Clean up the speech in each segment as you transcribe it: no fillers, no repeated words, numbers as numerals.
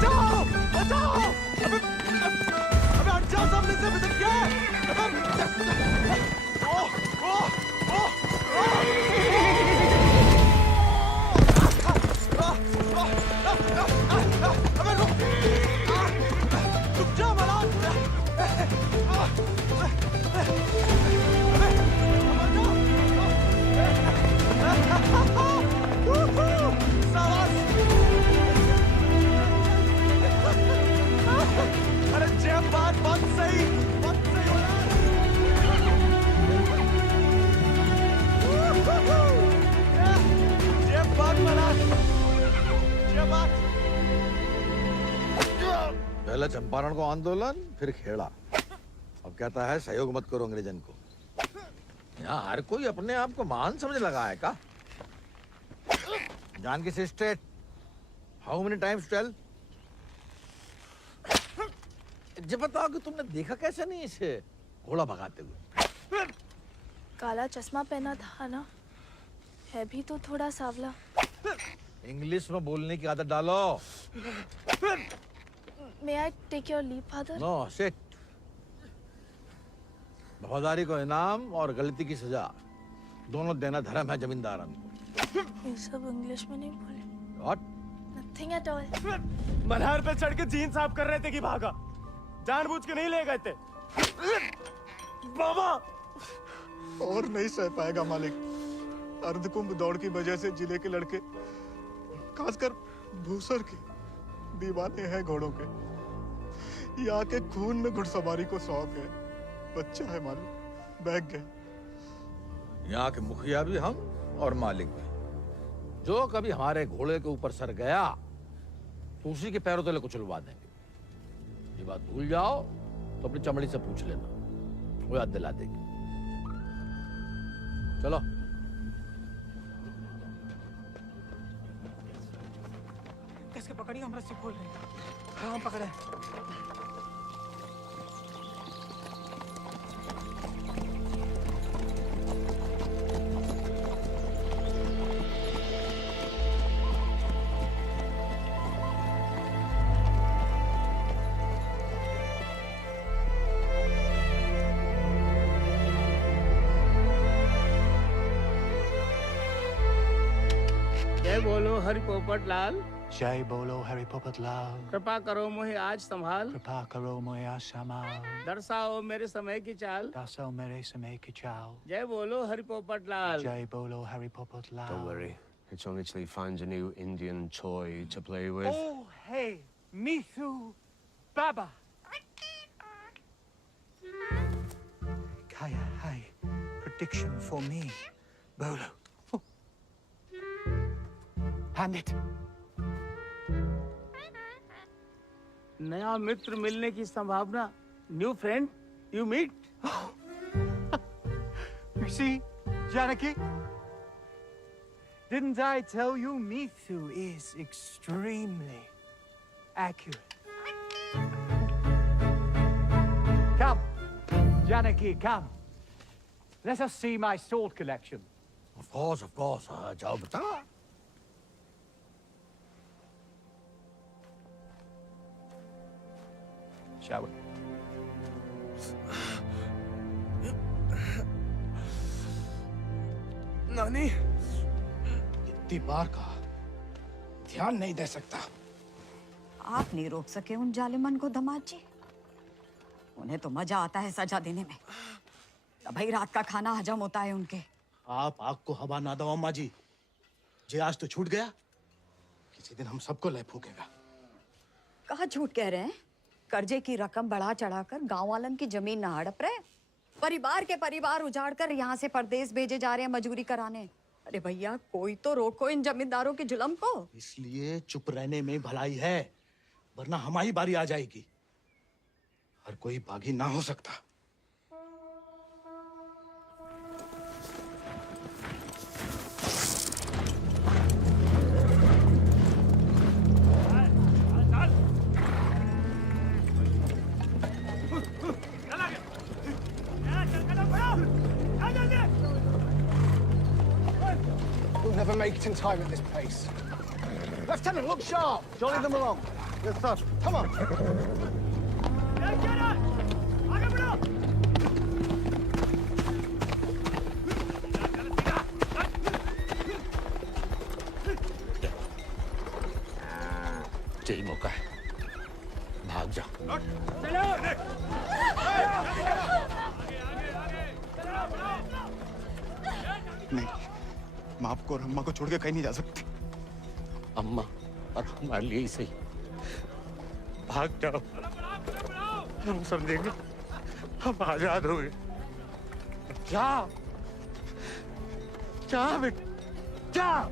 बचाओ बचाओ अबे हट जाओ सामने से अबे क्या ओ ओ अबे रुक जा मलाल अरे जय बात सही जय बात पहले चंपारण को आंदोलन फिर खेड़ा, अब कहता है सहयोग मत करो अंग्रेजन को। यहाँ हर कोई अपने आप को महान समझ लगा है का? जान की sister, how many times tell? जब बताओ कि तुमने देखा कैसे नहीं इसे घोड़ा भगाते हुए? काला चश्मा पहना था ना, है भी तो थोड़ा सावला। इंग्लिश में बोलने की आदत डालो। May I take your leave, father? No sit. वफादारी को इनाम और गलती की सजा दोनों देना धर्म है जमींदार को। ये सब इंग्लिश में नहीं बोले। What? Nothing at all. Malhar पे चढ़ के जीन साफ कर रहे थे कि भागा, जानबूझ के नहीं ले गए थे। बाबा और नहीं सह पाएगा मालिक। अर्धकुंभ दौड़ की वजह से जिले के लड़के, खासकर भूसर के, दीवाने हैं घोड़ों के। यहाँ के खून में घुड़सवारी को शौक है। बच्चा है मालिक, बहक गए। यहाँ के मुखिया भी हम और मालिक भी। जो कभी हमारे घोड़े के ऊपर सर गया तो उसी के पैरों तले कुचलवा देंगे। ये बात भूल जाओ तो अपनी चमड़ी से पूछ लेना, वो याद दिला देगी। चलो। कैसे पकड़ी, हम रस्सी खोल रहे हैं। हाँ हम पकड़े। जय बोलो हरि पोपट लाल। जय बोलो हरि पोपट लाल। कृपा करो मुझे आज संभाल, कृपा करो मुझे आज संभाल। दर्शाओ मेरे समय की चाल, दर्शाओ मेरे समय की चाल। जय बोलो हरि पोपट लाल। जय बोलो Hari Popat Lal. Don't worry, it's only till he finds a new Indian toy to play with. Oh hey, Mithu, Baba. Kaya, hi. Prediction for me. Bolo. Hand it. नया मित्र मिलने की संभावना। New friend you meet. You see, Janaki? Didn't I tell you Mithu is extremely accurate? Come, Janaki, come. Let us see my sword collection. Of course. जाओ बता। Shall we? नानी, इतनी बार कहा, ध्यान नहीं दे सकता। आप नहीं रोक सके उन जालिमन को दमाद जी। उन्हें तो मजा आता है सजा देने में। तभी रात का खाना हजम होता है उनके। आप आग को हवा ना दो अम्मा जी। जे आज तो छूट गया, किसी दिन हम सबको लय फूकेगा। कहाँ झूठ कह रहे हैं? कर्जे की रकम बढ़ा चढ़ाकर गांव वालन की जमीन ना हड़प रहे। परिवार के परिवार उजाड़ कर यहाँ से परदेश भेजे जा रहे हैं मजूरी कराने। अरे भैया, कोई तो रोको इन जमींदारों के जुल्म को। इसलिए चुप रहने में भलाई है, वरना हमारी बारी आ जाएगी। हर कोई बागी ना हो सकता। We'll never make it in time at this pace. Lieutenant, look sharp. Jolly them along. Yes, sir. Come on. आगे बढ़ो। यही मौका है, भाग जा। नहीं, मैं आपको और अम्मा को छोड़ के कहीं नहीं जा सकती। अम्मा और हमारे लिए ही सही, भाग जाओ। हम समझेंगे, हम आजाद हो गए। जा जा बेटा, जा।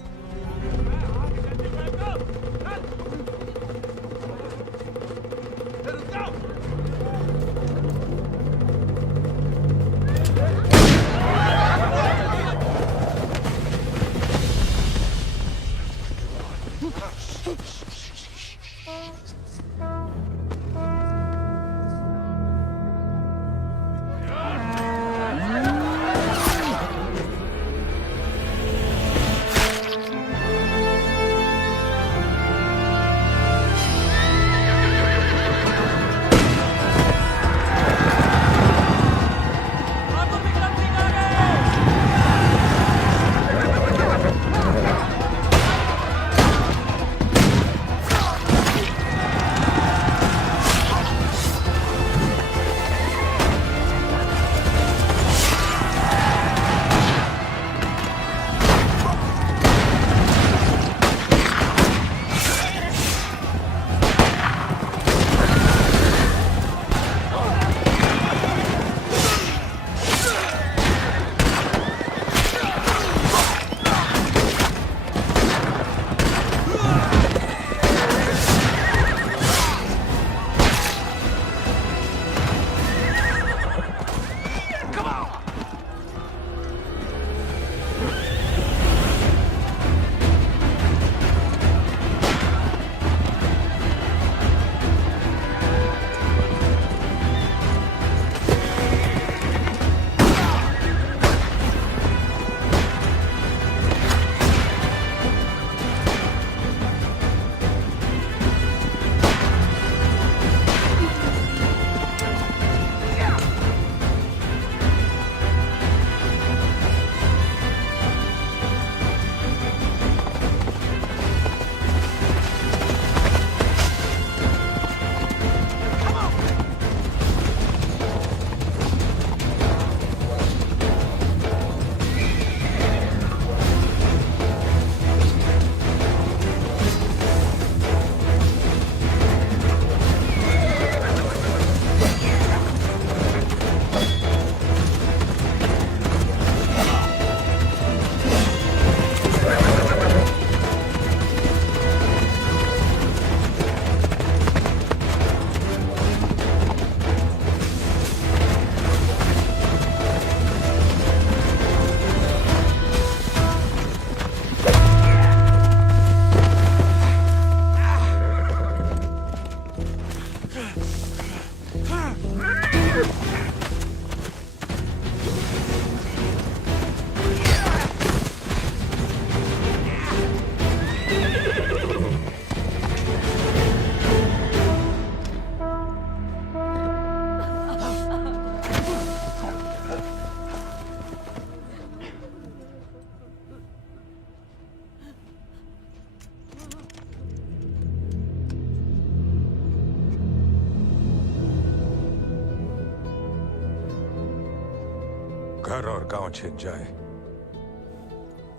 घर और गांव छिन जाए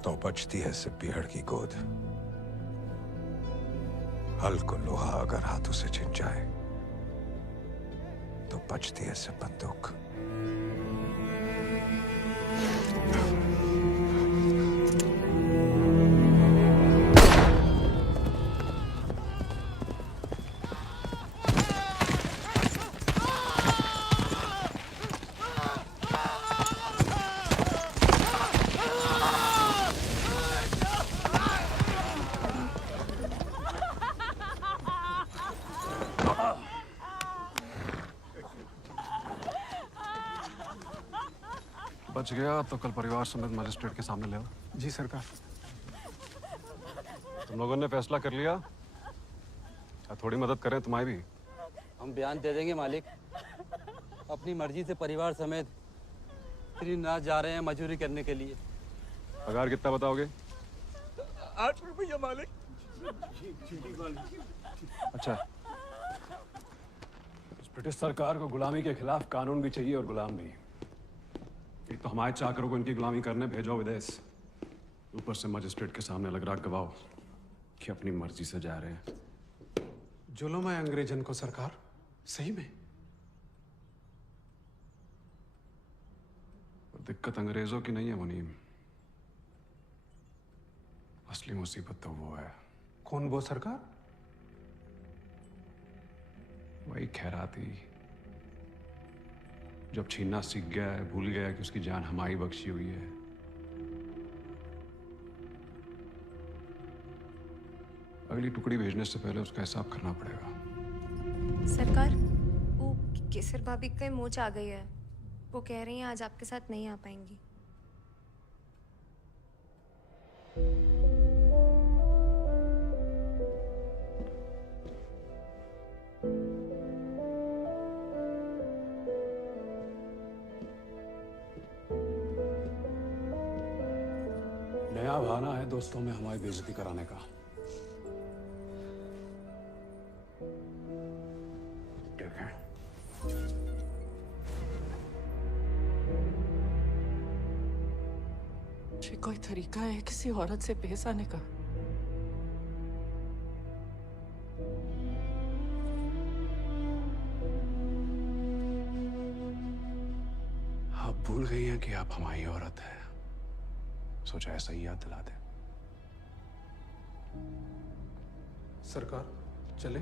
तो बचती है सिर्फ पीहड़ की गोद। हल को लोहा अगर हाथों से छिन जाए तो बचती है सिर्फ बंदूक। बच गया तो कल परिवार समेत मजिस्ट्रेट के सामने ले आओ। जी सरकार। तुम लोगों ने फैसला कर लिया? थोड़ी मदद करें तुम्हारी भी। हम बयान दे देंगे मालिक। अपनी मर्जी से परिवार समेत त्रिनाथ जा रहे हैं मजदूरी करने के लिए। पगार कितना बताओगे? 8 रुपया मालिक। अच्छा, इस ब्रिटिश सरकार को गुलामी के खिलाफ कानून भी चाहिए और गुलाम भी। एक तो हमारे चाकरों को इनकी गुलामी करने भेजो विदेश, ऊपर से मजिस्ट्रेट के सामने लग रहा गवाह कि अपनी मर्जी से जा रहे हैं। जुल्म है अंग्रेजन को सरकार, सही में। और दिक्कत अंग्रेजों की नहीं है मुनीम, असली मुसीबत तो वो है। कौन वो सरकार? वही खैराती, जब छीनना सीख गया है, भूल गया कि उसकी जान हमारी बख्शी हुई है। अगली टुकड़ी भेजने से पहले उसका हिसाब करना पड़ेगा। सरकार, वो केसर भाभी का मोच आ गई है। वो कह रही हैं आज आपके साथ नहीं आ पाएंगी। नया बहाना है दोस्तों में हमारी बेइज्जती कराने का। ठीक है। ये कोई तरीका है किसी औरत से पेश आने का? आप भूल गई हैं कि आप हमारी औरत हैं। सोचा ऐसा ही याद दिला दे। सरकार चले?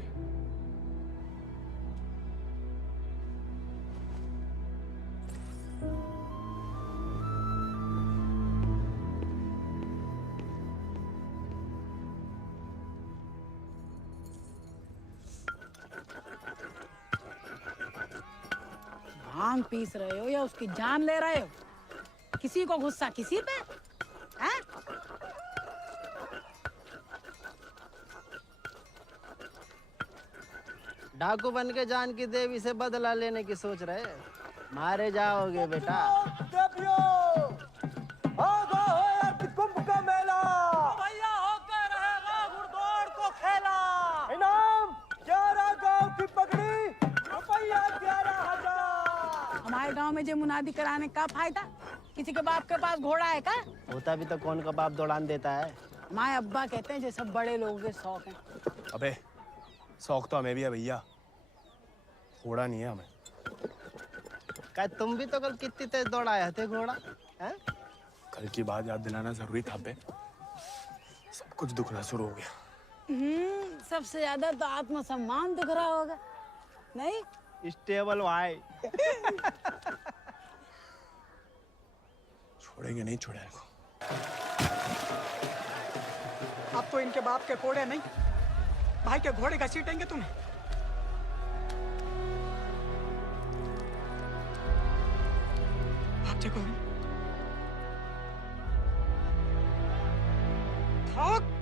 भांग पीस रहे हो या उसकी जान ले रहे हो? किसी को गुस्सा किसी पे? हैं? डाकू बन के जान की देवी से बदला लेने की सोच रहे, मारे जाओगे बेटा। कुंभ का मेला भैया होके रहेगा घुड़दौड़ को खेला। इनाम 11 गांव की पगड़ी, रुपया 11,000। हमारे गांव में जो मुनादी कराने का फायदा? किसी के बाप के पास घोड़ा है का? होता भी तो कौन का बाप दौड़ान देता है। माए अब्बा कहते हैं जैसे बड़े लोगों के शौक हैं। अबे शौक तो हमें भी है भैया, घोड़ा नहीं है हमें। क्या तुम भी तो कल कितनी तेज दौड़ाए थे घोड़ा? हैं? कल की बात याद दिलाना जरूरी था बे। सब कुछ दुखना शुरू हो गया। सबसे ज्यादा तो आत्मसम्मान दिख रहा होगा, नहीं? स्टेबल भाई। छोड़ेंगे नहीं छोड़ेंगे। अब तो इनके बाप के कोड़े नहीं, भाई के घोड़े घसीटेंगे तुम्हें। भाग जाओ। भाग।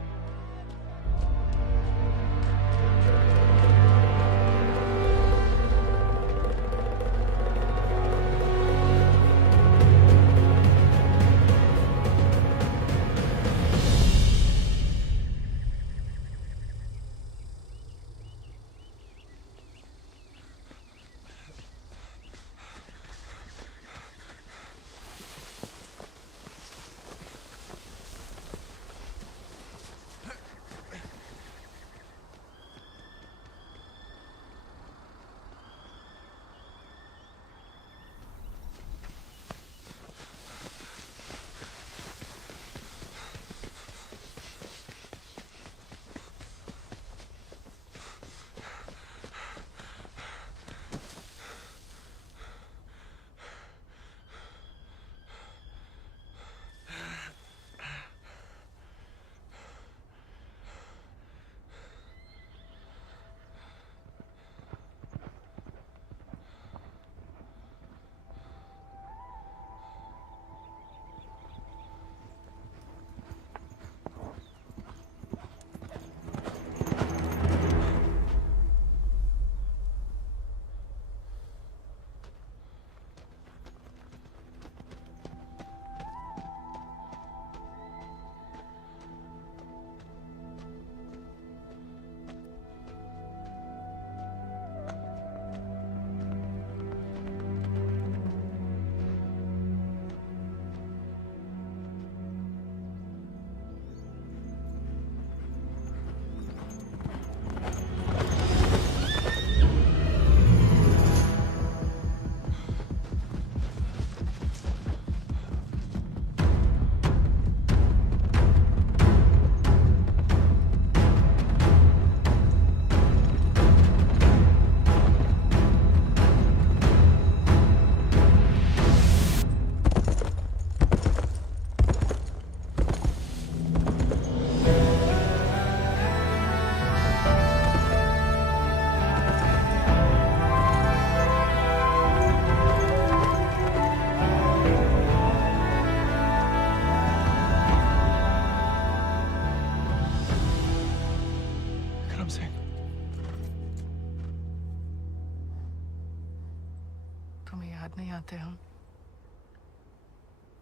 जाते हम?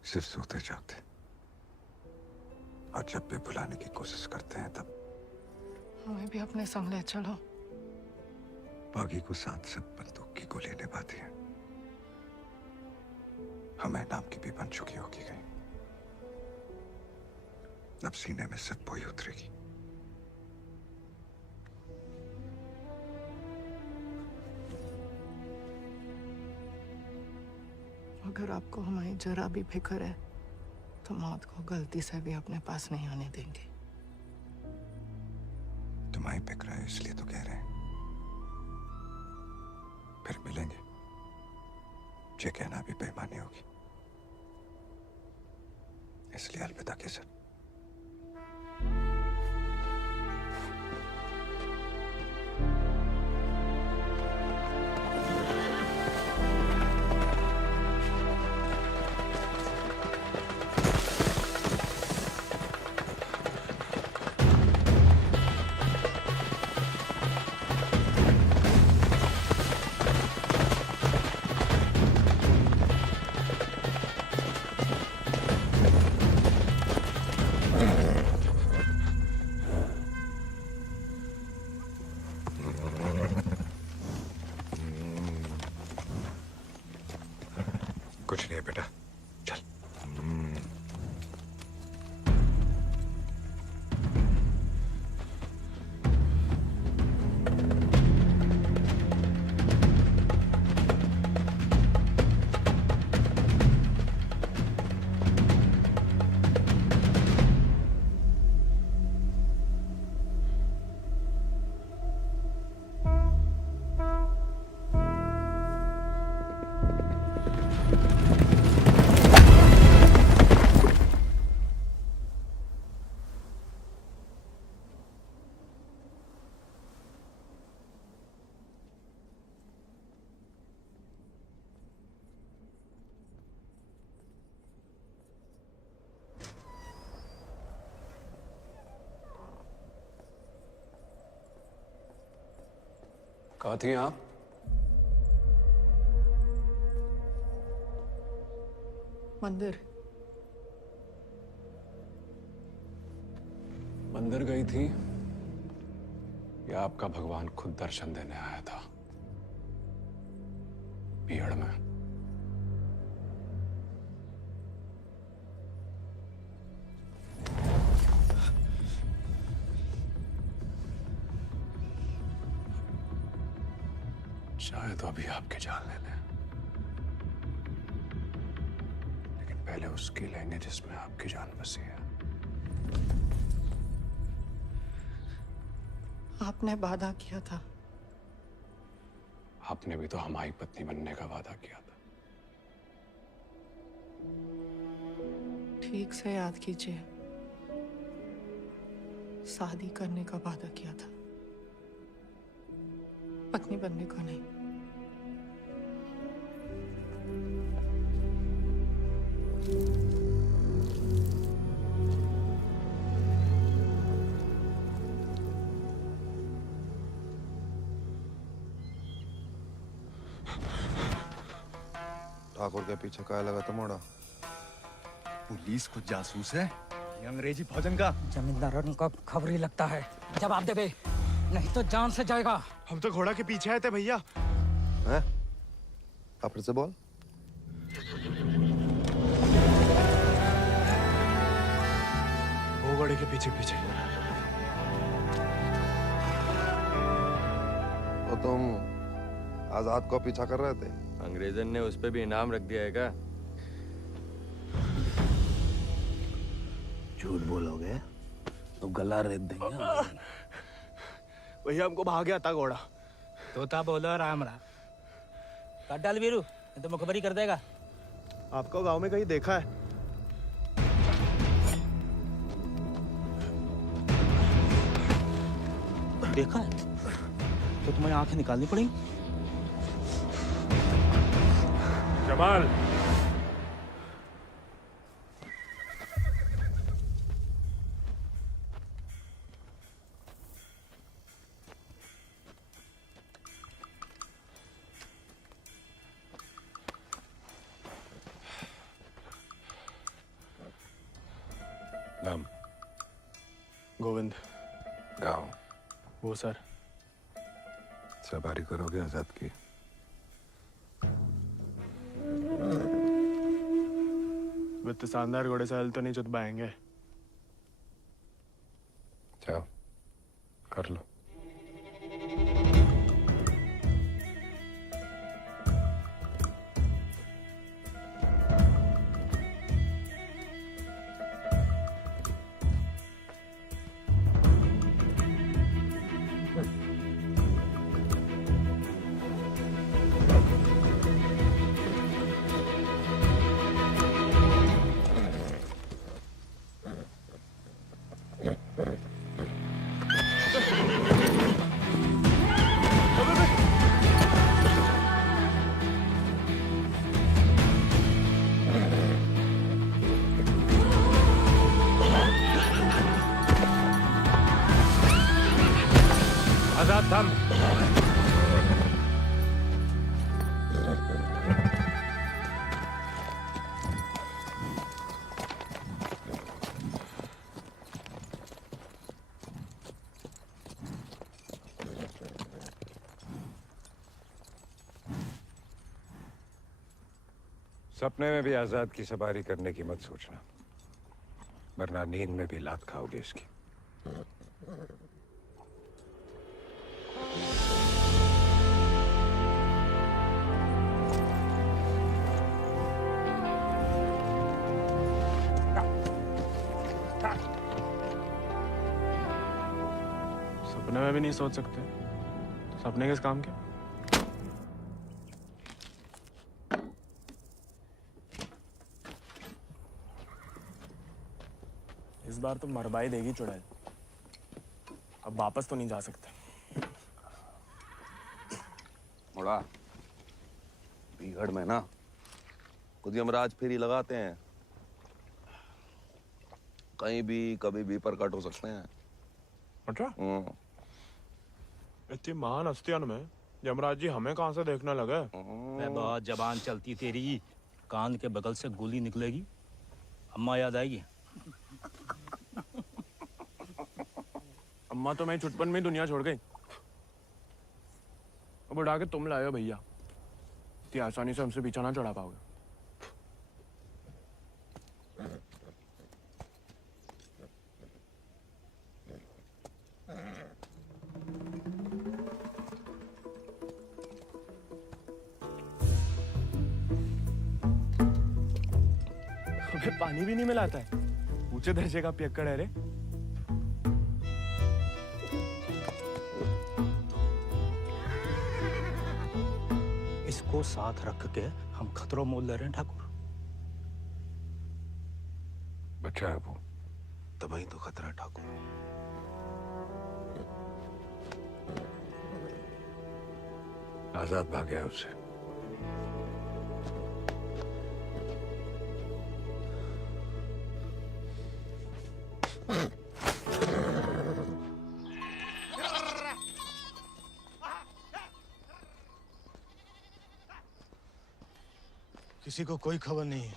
सिर्फ सोते जागते, और जब भी बुलाने की कोशिश करते हैं तब हमें भी अपने संग ले चलो। बागी को साथ सब बंदूक की गोली निभाती है, हमें नाम की भी बन चुकी होगी कहीं। अब सीने में सिर्फ वही उतरेगी। अगर आपको हमारी जरा भी फिक्र है तो मौत को गलती से भी अपने पास नहीं आने देंगे। तुम्हारी फिक्र है इसलिए तो कह रहे हैं। फिर मिलेंगे, ये कहना भी बेईमानी होगी, इसलिए अलविदा के सर। कुछ नहीं है बेटा, चल। कहाँ थी आप? मंदिर। मंदिर गई थी या आपका भगवान खुद दर्शन देने आया था भीड़ में? शायद तो अभी आपकी जान ले लें, लेकिन पहले उसकी लेंगे जिसमें आपकी जान बसी है। आपने वादा किया था। आपने भी तो हमारी पत्नी बनने का वादा किया था। ठीक से याद कीजिए, शादी करने का वादा किया था, पत्नी बनने का नहीं। ठाकुर के पीछे काय लगा था मोड़ा? पुलिस को जासूस है ये अंग्रेजी फौजन का। जमींदारों को खबर ही लगता है। जवाब दे बे, नहीं तो जान से जाएगा। हम तो घोड़ा के पीछे आए थे भैया। हैं? आप फिर से बोल। वो घोड़े के पीछे पीछे। तो तुम आजाद को पीछा कर रहे थे? अंग्रेजन ने उस पे भी इनाम रख दिया है क्या? झूठ बोलोगे तो गला रेत देंगे। भैया हमको भाग गया था घोड़ा। तोता बोलो राम राम। काट डाल वीरू, नहीं तो मुखबरी कर देगा। आपको गांव में कहीं देखा है? देखा है तो तुम्हें आंखें निकालनी पड़ेंगी। जमाल, नाम? गोविंद। गाँव? वो सर। सवारी करोगे आजाद की? वित्त शानदार घोड़े से हल तो नहीं चुतवाएंगे। जाओ कर लो। आजाद थम। सपने में भी आजाद की सवारी करने की मत सोचना, वरना नींद में भी लात खाओगे इसकी। सपने में भी नहीं सोच सकते, सपने किस काम के? इस बार तो मरवाई देगी चुड़ैल, अब वापस तो नहीं जा सकते। मोड़ा बीहड़ में ना खुद यमराज फेरी लगाते हैं, कहीं भी कभी भी प्रकट हो सकते हैं। अच्छा? इतनी महान हस्तियों में यमराज जी हमें कहाँ से देखने लगे? मैं बहुत जबान चलती तेरी, कान के बगल से गोली निकलेगी, अम्मा याद आएगी। अम्मा तो मैं छुटपन में ही दुनिया छोड़ गई, अब उड़ा के तुम लाए हो भैया, इतनी आसानी से हमसे पीछा ना चढ़ा पाओगे। हमें पानी भी नहीं मिलाता है, ऊंचे दर्जे का पियक्कड़ है रे। इसको साथ रख के हम खतरों मोल ले रहे हैं ठाकुर। बच्चा है वो, तभी तो खतरा है ठाकुर। आजाद भाग गया उससे। किसी को कोई खबर नहीं है।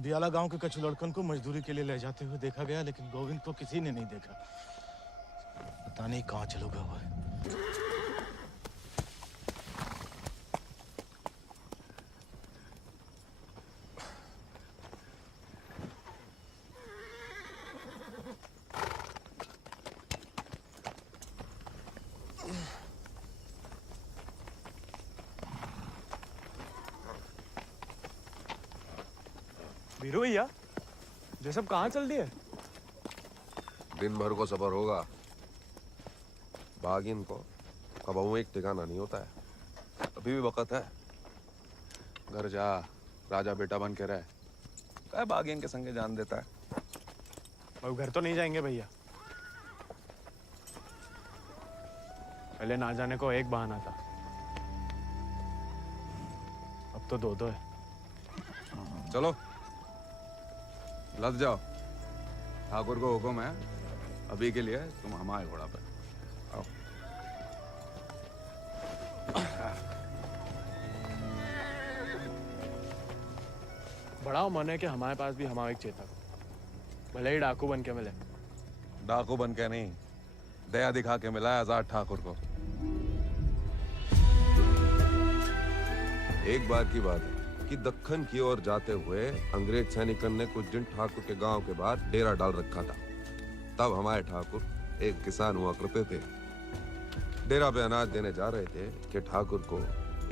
दियाला गांव के कच्छ लड़कन को मजदूरी के लिए ले जाते हुए देखा गया, लेकिन गोविंद को किसी ने नहीं देखा। पता नहीं कहाँ चलो गया हुआ है। वीरू भैया, ये सब कहाँ चल दिए? दिन भर को सफर होगा, बागिन को कबहू एक ठिकाना नहीं होता है। अभी भी वक्त है, घर जा, राजा बेटा बन के रह। क्या बागिन के संगे जान देता है। अब घर तो नहीं जाएंगे भैया, पहले ना जाने को एक बहाना था, अब तो दो है। चलो लद जाओ, ठाकुर को हुक्म है, अभी के लिए तुम हमारे घोड़ा पे आओ। बड़ा मन है कि हमारे पास भी हमारा एक चेता। भले ही डाकू बन के मिले। डाकू बन के नहीं, दया दिखा के मिला है आजाद ठाकुर को। एक बार की बात है कि दक्कन की ओर जाते हुए अंग्रेज सैनिकों ने कुछ दिन ठाकुर के गांव के बाहर डेरा डाल रखा था। तब हमारे ठाकुर एक किसान हुआ करते थे। डेरा पे अनाज देने जा रहे थे कि ठाकुर को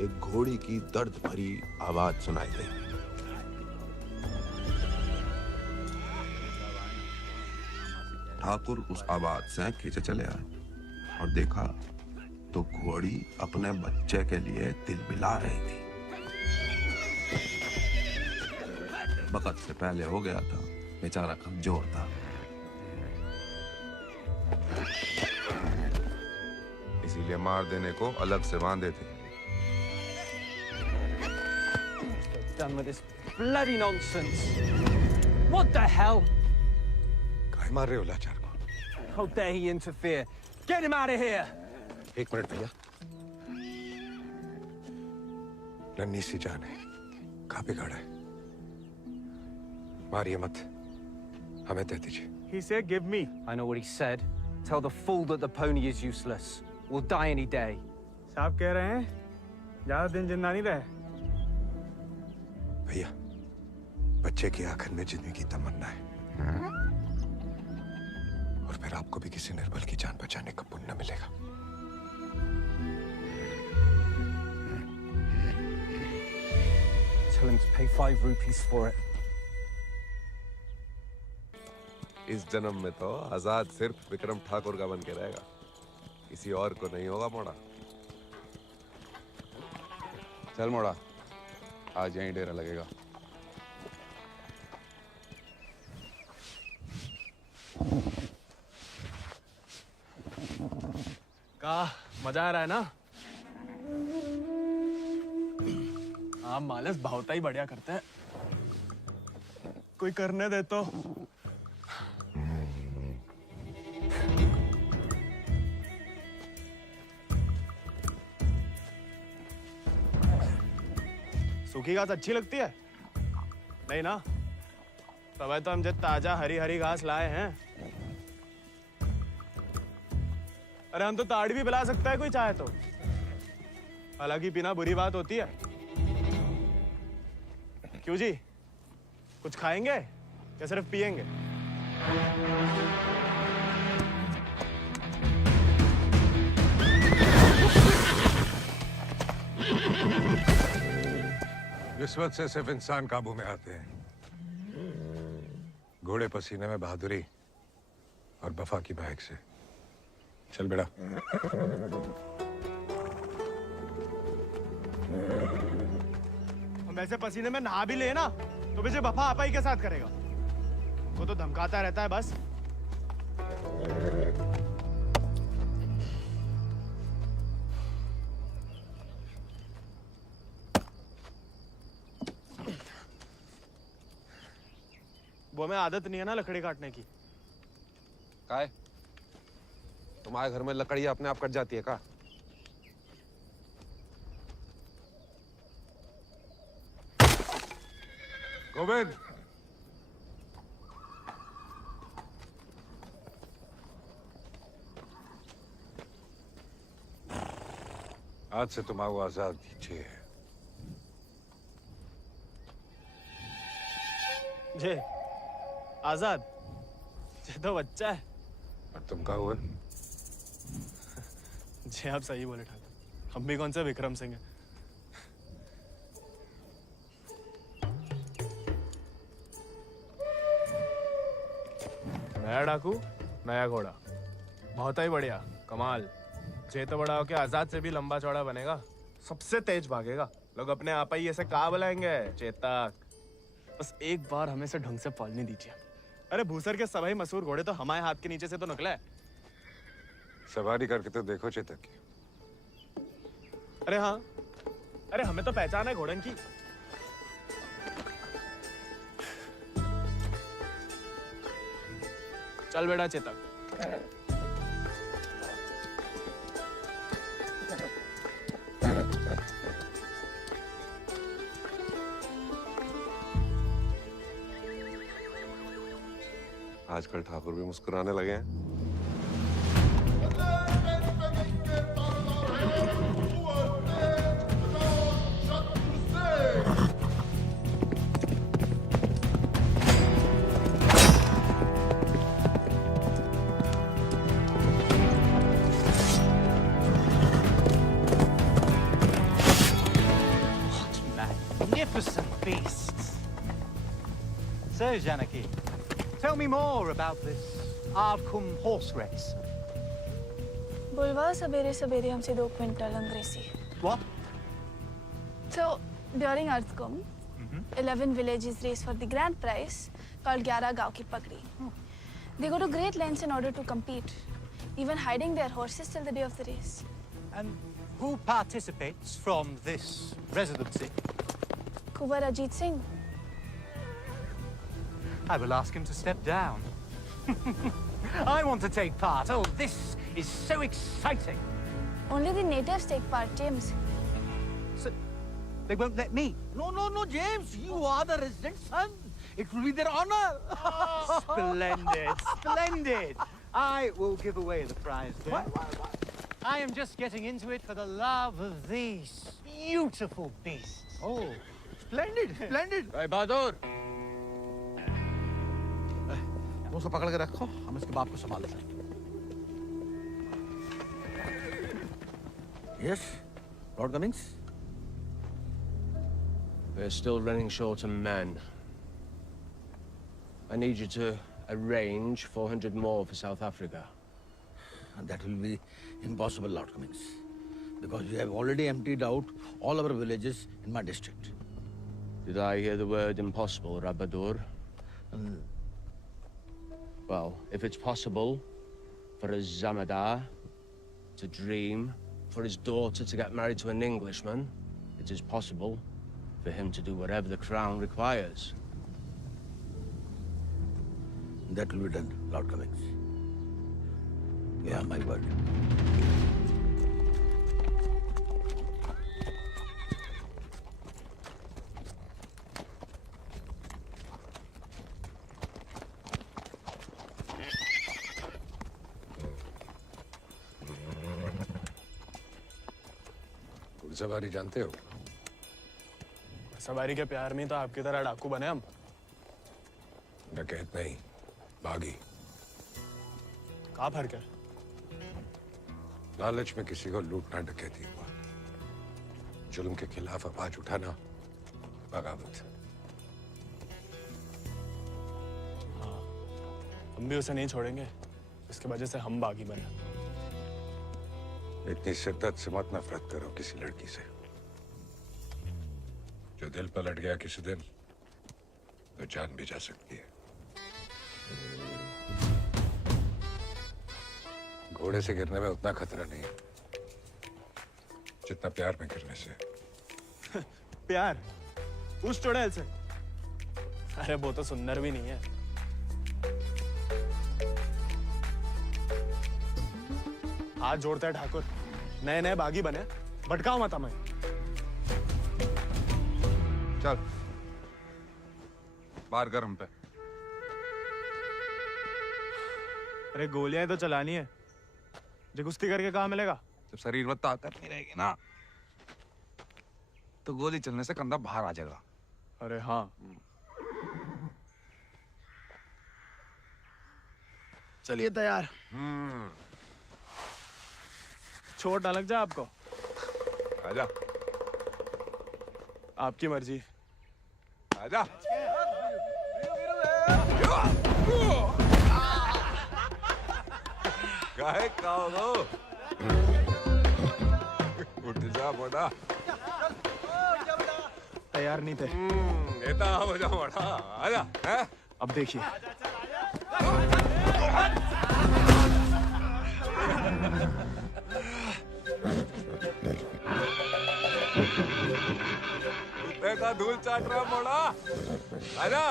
एक घोड़ी की दर्द भरी आवाज सुनाई दी। ठाकुर उस आवाज से खींचे चले आए और देखा तो घोड़ी अपने बच्चे के लिए तिलमिला रही थी। वक्त से पहले हो गया था, बेचारा कमजोर था। इसीलिए मार देने को अलग से बांधे थे। Done with this bloody nonsense. What the hell? काय मार रहे हो लाचार को? How dare he interfere? Get him out of here! एक मिनट भैया। नन्ही सी जान है, कहाँ बिगाड़ा है? मारिए मत, हमें दे दीजिए। He said, "Give me." I know what he said. Tell the fool that the pony is useless. We'll die any day. साहब कह रहे हैं ज्यादा दिन जिंदा नहीं रहे। भैया, बच्चे की आंखन में जीने की तमन्ना है, और फिर आपको भी किसी निर्बल की जान बचाने का पुण्य मिलेगा। Tell him to pay 5 rupees for it. इस जन्म में तो आजाद सिर्फ विक्रम ठाकुर का बन के रहेगा, किसी और को नहीं होगा मोड़ा। चल मोड़ा, आज यहीं डेरा लगेगा। का मजा आ रहा है ना? आप मालस भावता ही बढ़िया करते हैं। कोई करने दे तो। सूखी घास अच्छी लगती है? नहीं ना? तब तो हम जब ताजा हरी हरी घास लाए हैं। अरे हम तो ताड़ी भी पिला सकता है कोई चाहे तो। हालांकि पीना बुरी बात होती है। क्यों जी? कुछ खाएंगे या सिर्फ पिएंगे? किस्मत से सिर्फ इंसान काबू में आते हैं। घोड़े पसीने में बहादुरी और वफा की महक से। चल बेटा। हम ऐसे पसीने में नहा भी ले ना तो मुझे वफा आपा ही के साथ करेगा। वो तो धमकाता रहता है बस। वो हमें आदत नहीं है ना लकड़ी काटने की। काय? तुम्हारे घर में लकड़ी अपने आप कट जाती है का? गोविंद, आज से तुम आओ आजाद दीजिए। जे आजाद, ये तो बच्चा है। और तुम कहा हुआ? जी आप सही बोले ठाकुर, हम भी कौन सा विक्रम सिंह है। नया डाकू, नया घोड़ा, बहुत ही बढ़िया, कमाल। जे तो बड़ा होके आजाद से भी लंबा चौड़ा बनेगा, सबसे तेज भागेगा। लोग अपने आप ही ऐसे कहा बुलाएंगे, चेतक। बस एक बार हमें से ढंग से पालने दीजिए। अरे भूसर के सभी मशहूर घोड़े तो हमारे हाथ के नीचे से तो निकले हैं। सवारी करके तो देखो चेतक की। अरे हाँ, अरे हमें तो पहचान है घोड़न की। चल बेटा चेतक। आजकल ठाकुर भी मुस्कुराने लगे हैं। Magnificent beasts. So, Janaki, tell me more about this Ardcumbe horse race. बुलवा सवेरे सवेरे हमसे 2 क्विंटल अंग्रेजी. What? So during Ardcumbe, 11 villages race for the grand prize called 11 गांव की पगड़ी. They go to great lengths in order to compete, even hiding their horses till the day of the race. And who participates from this residency? Kuwar Ajit Singh. I will ask him to step down. I want to take part. Oh, this is so exciting. Only the natives take part, James. So, they won't let me? No, James. You are the resident son. It will be their honor. Splendid. I will give away the prize then. What? I am just getting into it for the love of these beautiful beasts. Oh, splendid. भाई बहादुर, उसको पकड़ के रखो, हम इसके बाप को संभाल लेंगे। Yes, Lord Cummings. We're still running short on men. I need you to arrange 400 more for South Africa. And that will be impossible, Lord Cummings, because you have already emptied out all our villages in my district. Did I hear the word impossible, Rabadur? Well, if it's possible for a Zamadar to dream, for his daughter to get married to an Englishman, it is possible for him to do whatever the crown requires. That will be done, Lord Cummings. You have my word. सवारी जानते हो? सवारी के प्यार में तो आपकी तरह डाकू बने हम। डकैत नहीं, बागी। क्या फर्क है? लालच में किसी को लूटना डकैती हुआ। जुल्म के खिलाफ आवाज उठाना बगावत। हाँ, हम भी उसे नहीं छोड़ेंगे, इसकी वजह से हम बागी बने। इतनी शिद्दत से मत नफरत करो किसी लड़की से। जो दिल पलट गया किसी दिन, तो जान भी जा सकती है। घोड़े से गिरने में उतना खतरा नहीं है जितना प्यार में गिरने से। प्यार? उस चुड़ैल से? अरे वो तो सुंदर भी नहीं है। हाथ जोड़ते हैं ठाकुर, नए बागी बने, भटकाओ मत हमें। चल बाहर गर्म पे। अरे गोलियां तो चलानी है, जो कुश्ती करके कहाँ मिलेगा? जब शरीर में ताकत नहीं रहेगी ना, तो गोली चलने से कंधा बाहर आ जाएगा। अरे हाँ, चलिए तैयार। चोट ना लग जाए आपको। आजा। आपकी मर्जी। आजा। गाय खाओ लो। उठ जा बड़ा। तैयार नहीं थे। नेता हो जा बड़ा। आजा। हैं? अब देखिए। कुत्ते का धूल चाट रहा मोड़ा। आजा।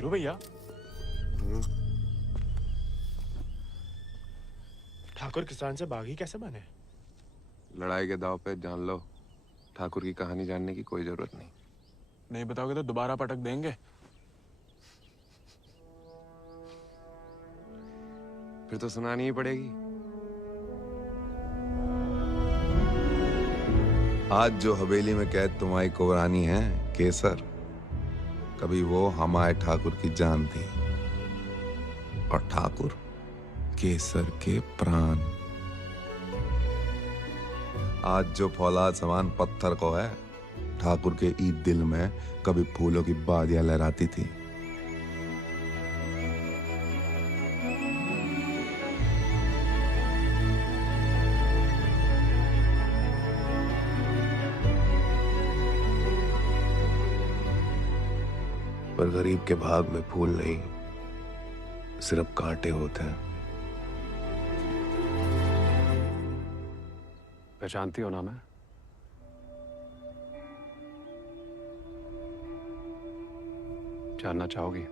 वीरू भैया, ठाकुर किसान से बागी कैसे बने? लड़ाई के दाव पे जान लो, ठाकुर की कहानी जानने की कोई जरूरत नहीं। नहीं बताओगे तो दोबारा पटक देंगे। फिर तो सुनानी ही पड़ेगी। आज जो हवेली में कैद तुम्हारी कुबरानी है केसर, कभी वो हमारे ठाकुर की जान थी, और ठाकुर केसर के प्राण। आज जो फौलाद समान पत्थर को है, ठाकुर के ईद दिल में कभी फूलों की बादियां लहराती थी। पर गरीब के भाग में फूल नहीं, सिर्फ कांटे होते हैं। पहचानती हो ना मैं? जानना चाहोगी?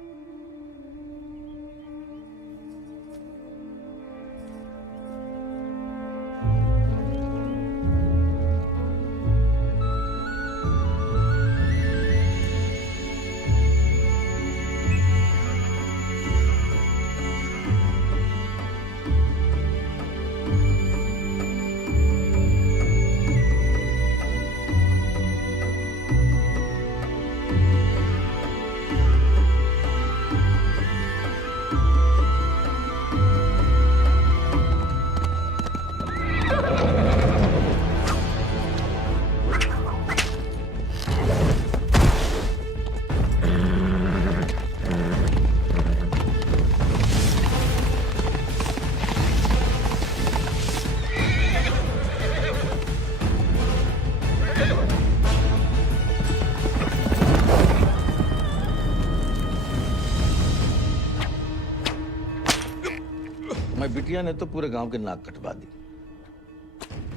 मैं बिटिया ने तो पूरे गांव के नाक कटवा दी।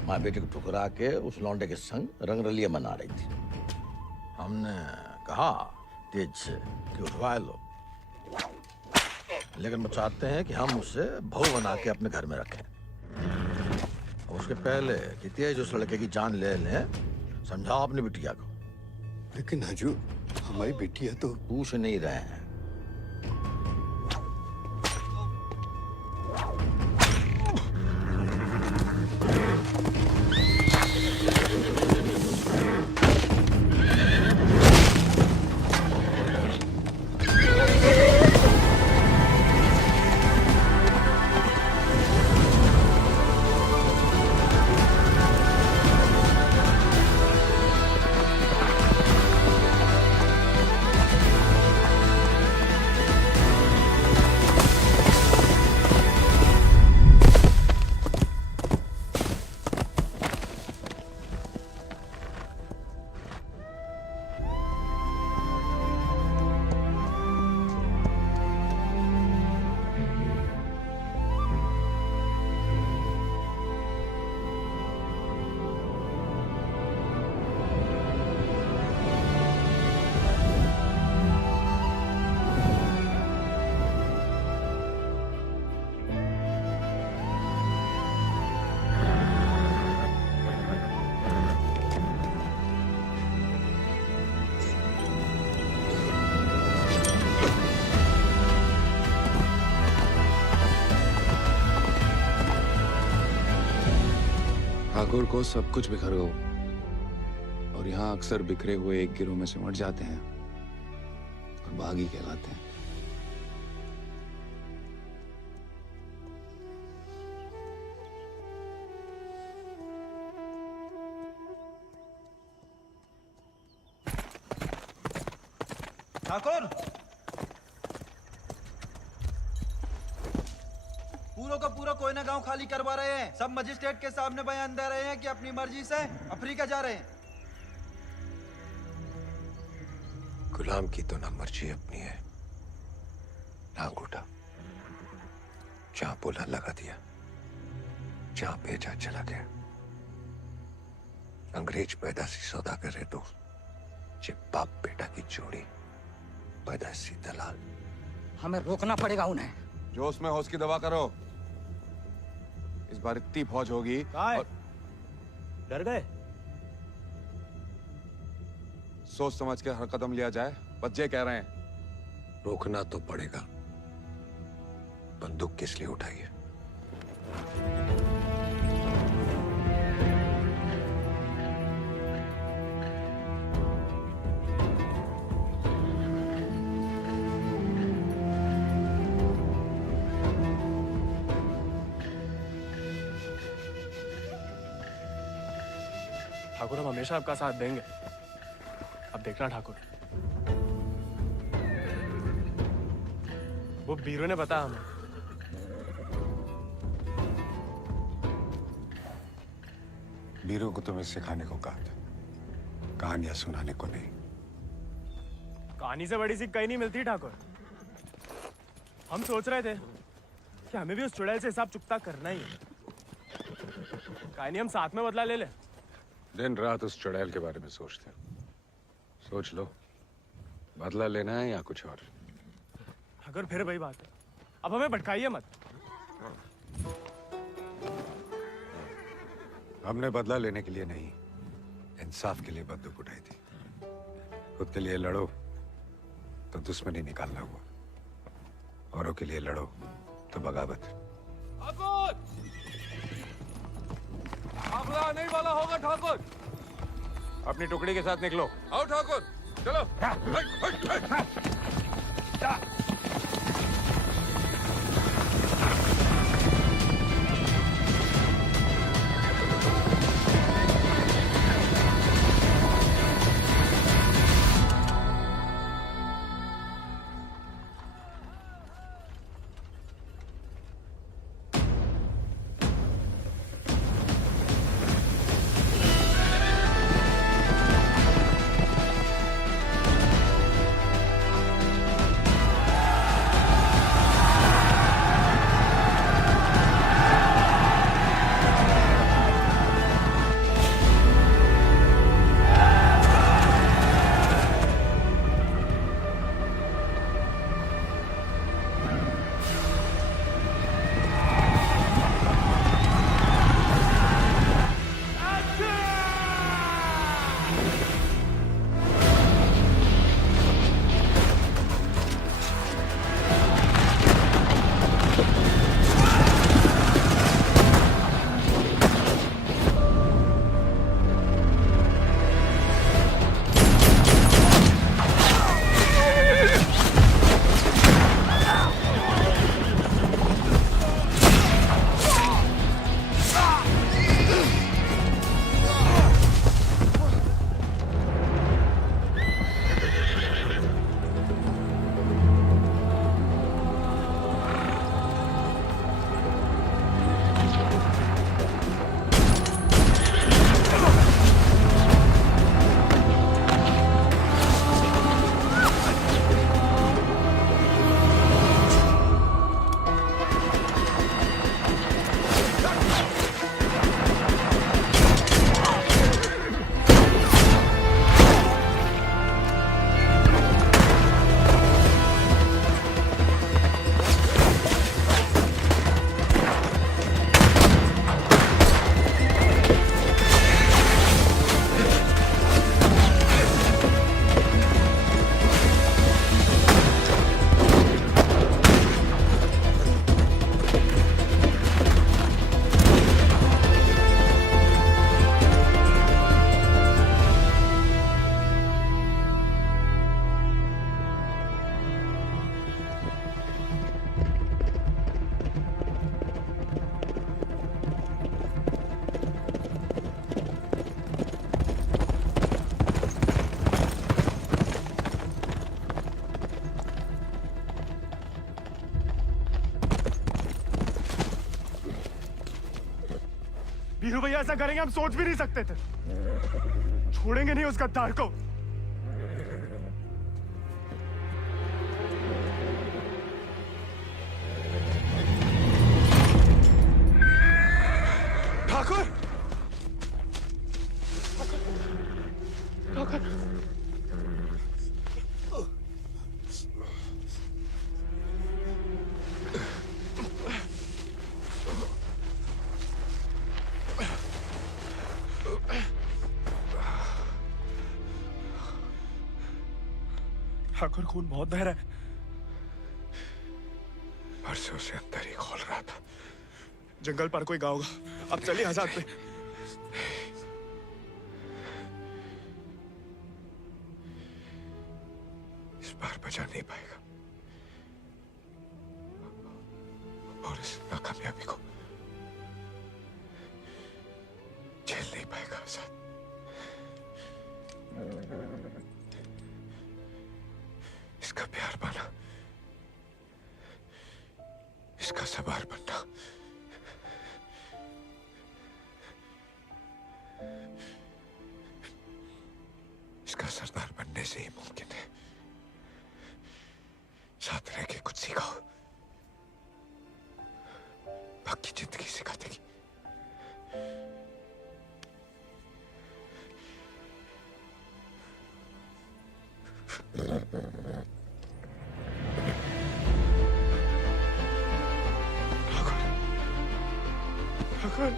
माँ बेटे को ठुकरा के उस लौंडे के संग रंगरलिया मना रही थी। हमने कहा तेज से कि उठवा लो, लेकिन वो चाहते हैं कि हम उसे बहू बना के अपने घर में रखें। और उसके पहले कि तेज उस लड़के की जान ले लें, समझाओ अपनी बिटिया को। लेकिन हजूर, हमारी बिटिया तो पूछ नहीं रहे हैं। ठाकुर को सब कुछ बिखर गया, और यहाँ अक्सर बिखरे हुए एक गिरोह में सिमट जाते हैं और बागी कहलाते हैं। ठाकुर, पूरा का पूरा कोयना गांव खाली करवा रहे हैं। सब मजिस्ट्रेट के सामने बयान दे रहे हैं कि अपनी मर्जी से अफ्रीका जा रहे हैं। गुलाम की तो ना मर्जी अपनी है ना अंगूठा। जहां बोला लगा दिया, जहां भेजा चला गया। अंग्रेज पैदाशी सौदागर है तो बाप बेटा की जोड़ी पैदाशी दलाल। हमें रोकना पड़ेगा उन्हें। जोश में होश की दवा करो। इस बार इतनी फौज होगी और डर गए? सोच समझ के हर कदम लिया जाए। बच्चे कह रहे हैं। रोकना तो पड़ेगा। बंदूक किस लिए उठाई है? ठाकुर, हम हमेशा आपका साथ देंगे। अब देखना ठाकुर, वो बीरू ने बताया हमें। बीरू को तुम्हें सिखाने को कहा था, कहानियां सुनाने को नहीं। कहानी से बड़ी सी कहीं नहीं मिलती ठाकुर। हम सोच रहे थे कि हमें भी उस चुड़ैल से हिसाब चुकता करना ही है। कहानी हम साथ में बदला ले ले। दिन रात उस चुड़ैल के बारे में सोचते हैं। सोच लो, बदला लेना है या कुछ और। अगर फिर वही बात है, अब हमें भटकाइए मत। हमने बदला लेने के लिए नहीं, इंसाफ के लिए बंदूक उठाई थी। खुद के लिए लड़ो तो दुश्मनी निकालना हुआ, औरों के लिए लड़ो तो बगावत। हमला नहीं वाला होगा ठाकुर। अपनी टुकड़ी के साथ निकलो। आओ ठाकुर, चलो। बीरू भैया ऐसा करेंगे हम सोच भी नहीं सकते थे। छोड़ेंगे नहीं उस गद्दार को। ठाकुर, ठाकुर, ठाकुर खून बहुत बह रहा है। परसों से अंदर ही खोल रहा था। जंगल पर कोई गाँव होगा। अब चलिए आजाद पे। इस बार बचा नहीं पाएगा और इस नाकामयाबी को झेल नहीं पाएगा आजाद। इसका प्यार पाना, इसका सवार बनना इसका सरदार बनने से ही मुमकिन है। साथ रह के कुछ सीखो, बाकी जिंदगी सिखा देगी। ठाकुर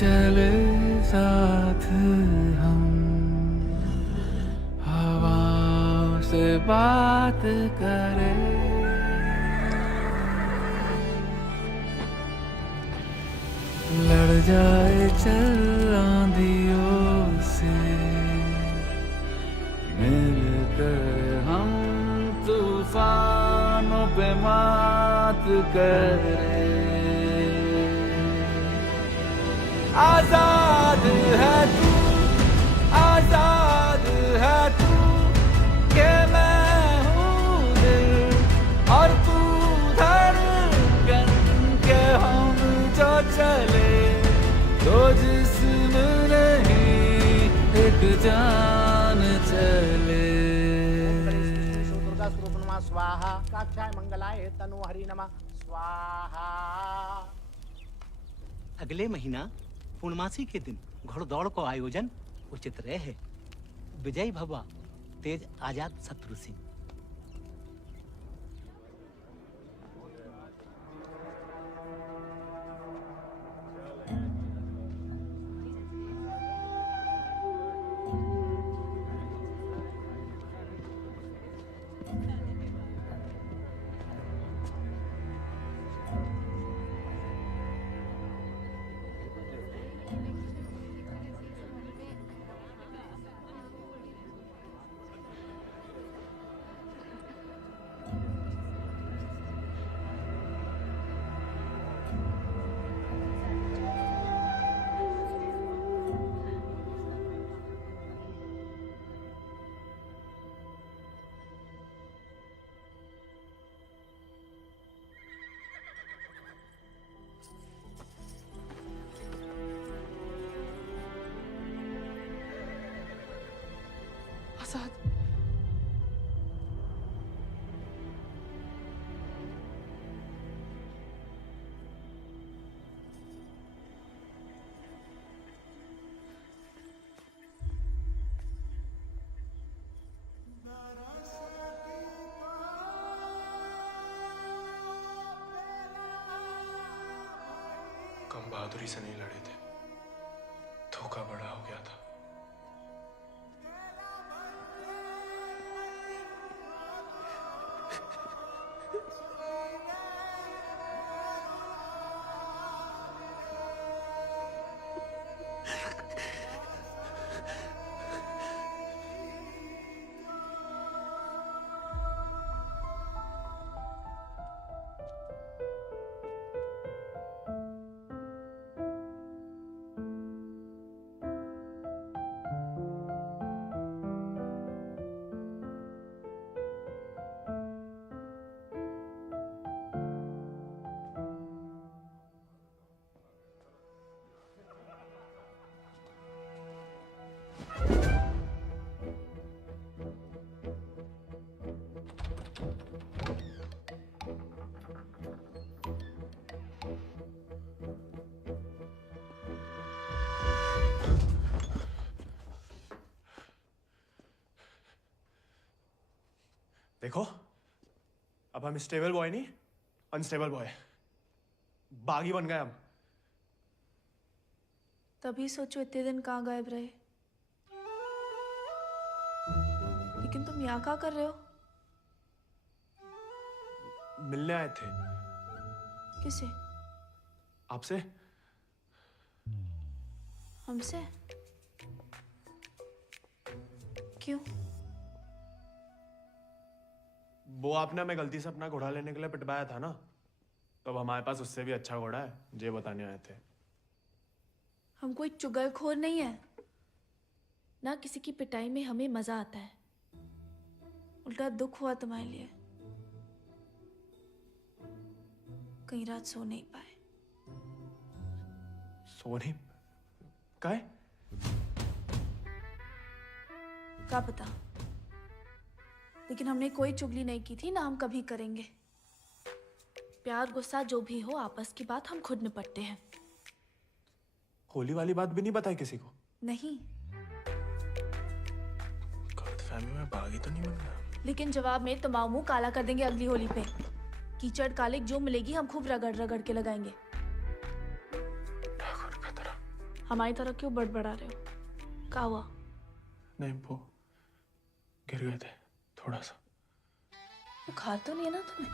चले साथ हम, हवाओं से बात करें, लड़ जाए चल आंधियों से, मिलकर हम तूफानों पे मात करें। आजाद है तू, आजाद है तू, के मैं हूँ दिल और तू धड़कन, के हम जो चले तो जिस्म नहीं एक जान चले। दुर्गा स्वरूप नमः स्वाहा, काक्षाय मंगलाय तनु हरि नमः स्वाहा। अगले महीना पूर्णमासी के दिन घोड़दौड़ को आयोजन उचित रहे। विजयी भवा तेज आजाद शत्रु सिंह। आजाद, कम बहादुरी से नहीं लड़े थे, धोखा बड़ा हो गया था। देखो, अब हम स्टेबल बॉय नहीं, अनस्टेबल बॉय, बागी बन गए हम। तभी सोचो इतने दिन कहाँ गायब रहे। लेकिन तुम यहाँ क्या कर रहे हो? मिलने आए थे। किसे? आपसे। हमसे? क्यों? वो आपने हमें गलती से अपना घोड़ा लेने के लिए पिटवाया था ना, तो अब हमारे पास उससे भी अच्छा घोड़ा है, ये बताने आए थे। हम कोई चुगलखोर नहीं है ना, किसी की पिटाई में हमें मजा आता है। उल्टा दुख हुआ तुम्हारे लिए, कई रात सो नहीं पाए। सो नहीं? काहे? क्या पता, लेकिन हमने कोई चुगली नहीं की थी, ना हम कभी करेंगे। प्यार गुस्सा जो भी हो, आपस की बात हम खुद निपटते हैं। होली वाली बात भी नहीं बताई किसी को? नहीं। गलतफहमी में बागी तो नहीं बन गया? लेकिन जवाब में तुम्हारा मुंह काला कर देंगे अगली होली पे। कीचड़ कालिक जो मिलेगी हम खूब रगड़ रगड़ के लगाएंगे। हमारी तरह क्यों बड़बड़ा रहे हो? क्या हुआ? नहीं, वो गिर गए थे थोड़ा सा। बुखार तो नहीं है ना तुम्हें?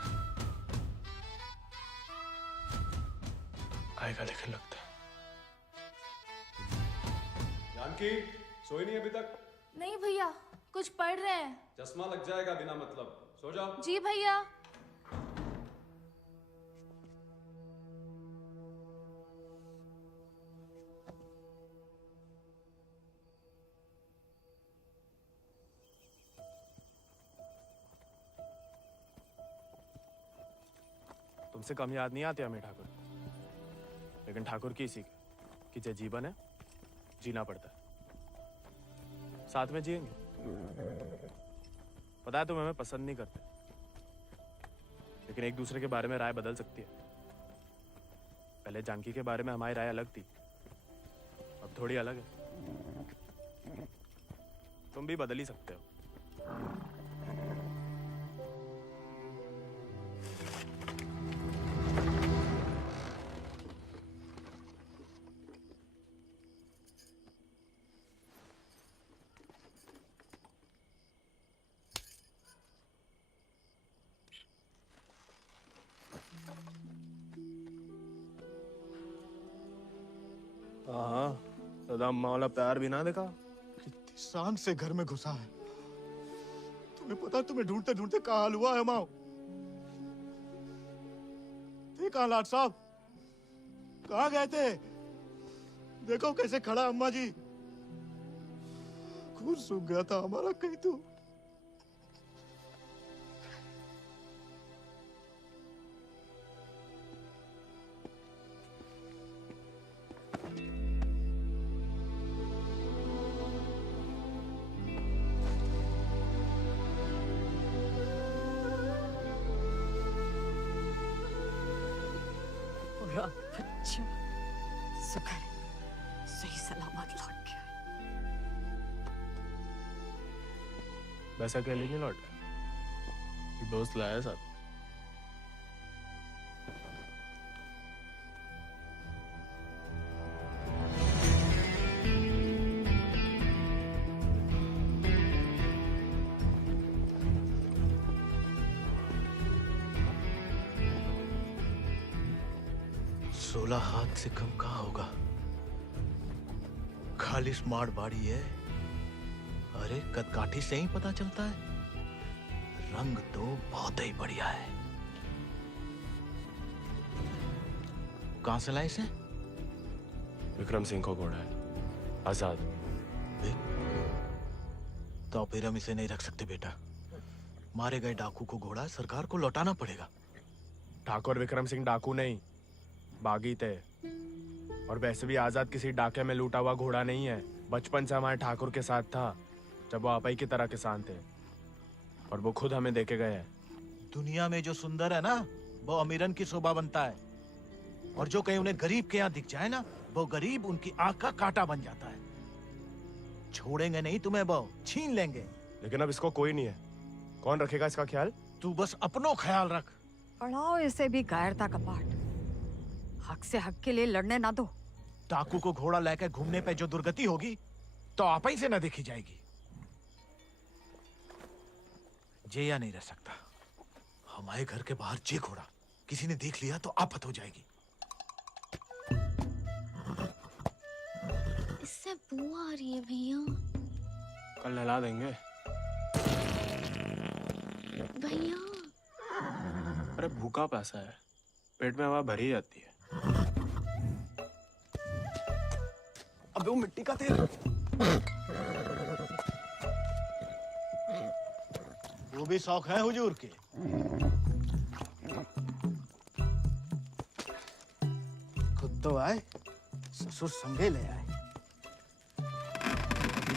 आएगा लेकिन लगता है। जानकी, सोई नहीं अभी तक? नहीं भैया, कुछ पढ़ रहे हैं। चश्मा लग जाएगा बिना मतलब। सो जाओ। जी भैया। तुमसे कम याद नहीं आती हमें ठाकुर, लेकिन ठाकुर की इसी कि जो जीवन है जीना पड़ता है, साथ में जिएंगे। पता है तुम हमें पसंद नहीं करते, लेकिन एक दूसरे के बारे में राय बदल सकती है। पहले जानकी के बारे में हमारी राय अलग थी, अब थोड़ी अलग है। तुम भी बदल ही सकते हो। हाँ, सदा अम्मा वाला प्यार भी ना देखा। कितनी शान से घर में घुसा है। तुम्हें पता, तुम्हें ढूंढते ढूंढते कहाँ हाल हुआ है माओ। थे कहाँ लाट साहब? कहाँ गए थे? देखो कैसे खड़ा अम्मा जी। खून सूख गया था हमारा कहीं तो। बच्चा शुक्र है सही सलामत लौट गया। वैसा अकेले नहीं लौटा, एक दोस्त लाया साथ। हाथ से कम कहाँ होगा? खाली स्मार्ट बाड़ी है। अरे कदकाठी से ही पता चलता है। रंग तो बहुत ही बढ़िया है। कहां से लाए इसे? विक्रम सिंह को घोड़ा है, आजाद। तो फिर हम इसे नहीं रख सकते बेटा। मारे गए डाकू को घोड़ा सरकार को लौटाना पड़ेगा। ठाकुर विक्रम सिंह डाकू नहीं, बागी थे। और वैसे भी आजाद किसी डाके में लूटा हुआ घोड़ा नहीं है। बचपन से हमारे ठाकुर के साथ था, जब वो आपई की तरह किसान थे, और वो खुद हमें देके गए हैं। दुनिया में जो सुंदर है ना, वो अमीरन की शोभा बनता है। और जो कहीं उन्हें गरीब के यहाँ दिख जाए ना, वो गरीब उनकी आंख का कांटा बन जाता है। छोड़ेंगे नहीं तुम्हें, वो छीन लेंगे। लेकिन अब इसको कोई नहीं है, कौन रखेगा इसका ख्याल? तू बस अपनो ख्याल रख। पढ़ाओ इसे भी कायरता का पाठ। हक से हक के लिए लड़ने ना दो। डाकू को घोड़ा लेकर घूमने पे जो दुर्गति होगी, तो आप ही से न देखी जाएगी। जेया नहीं रह सकता। हमारे घर के बाहर जे घोड़ा किसी ने देख लिया तो आफत हो जाएगी। इससे बू आ रही है भैया। कल नहला देंगे भैया। अरे भूखा पैसा है, पेट में हवा भरी जाती है। अबे वो मिट्टी का तेल। वो भी शौक है हुजूर के। खुद तो आए, ससुर संगे ले आए।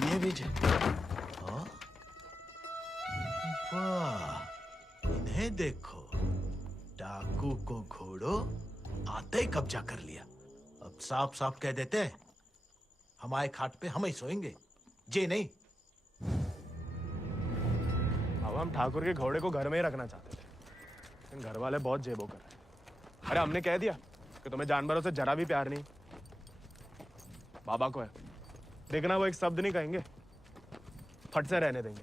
ये भी हाँ? वाह, इन्हें देखो। डाकू को घोड़ो आते ही कब्जा कर लिया। अब साफ साफ कह देते हैं, हमारे खाट पे हम ही सोएंगे, जे नहीं। अब हम ठाकुर के घोड़े को घर में ही रखना चाहते थे, लेकिन घर वाले बहुत जेबो कर रहे हैं। अरे हमने कह दिया कि तुम्हें जानवरों से जरा भी प्यार नहीं। बाबा को है, देखना वो एक शब्द नहीं कहेंगे, फट से रहने देंगे।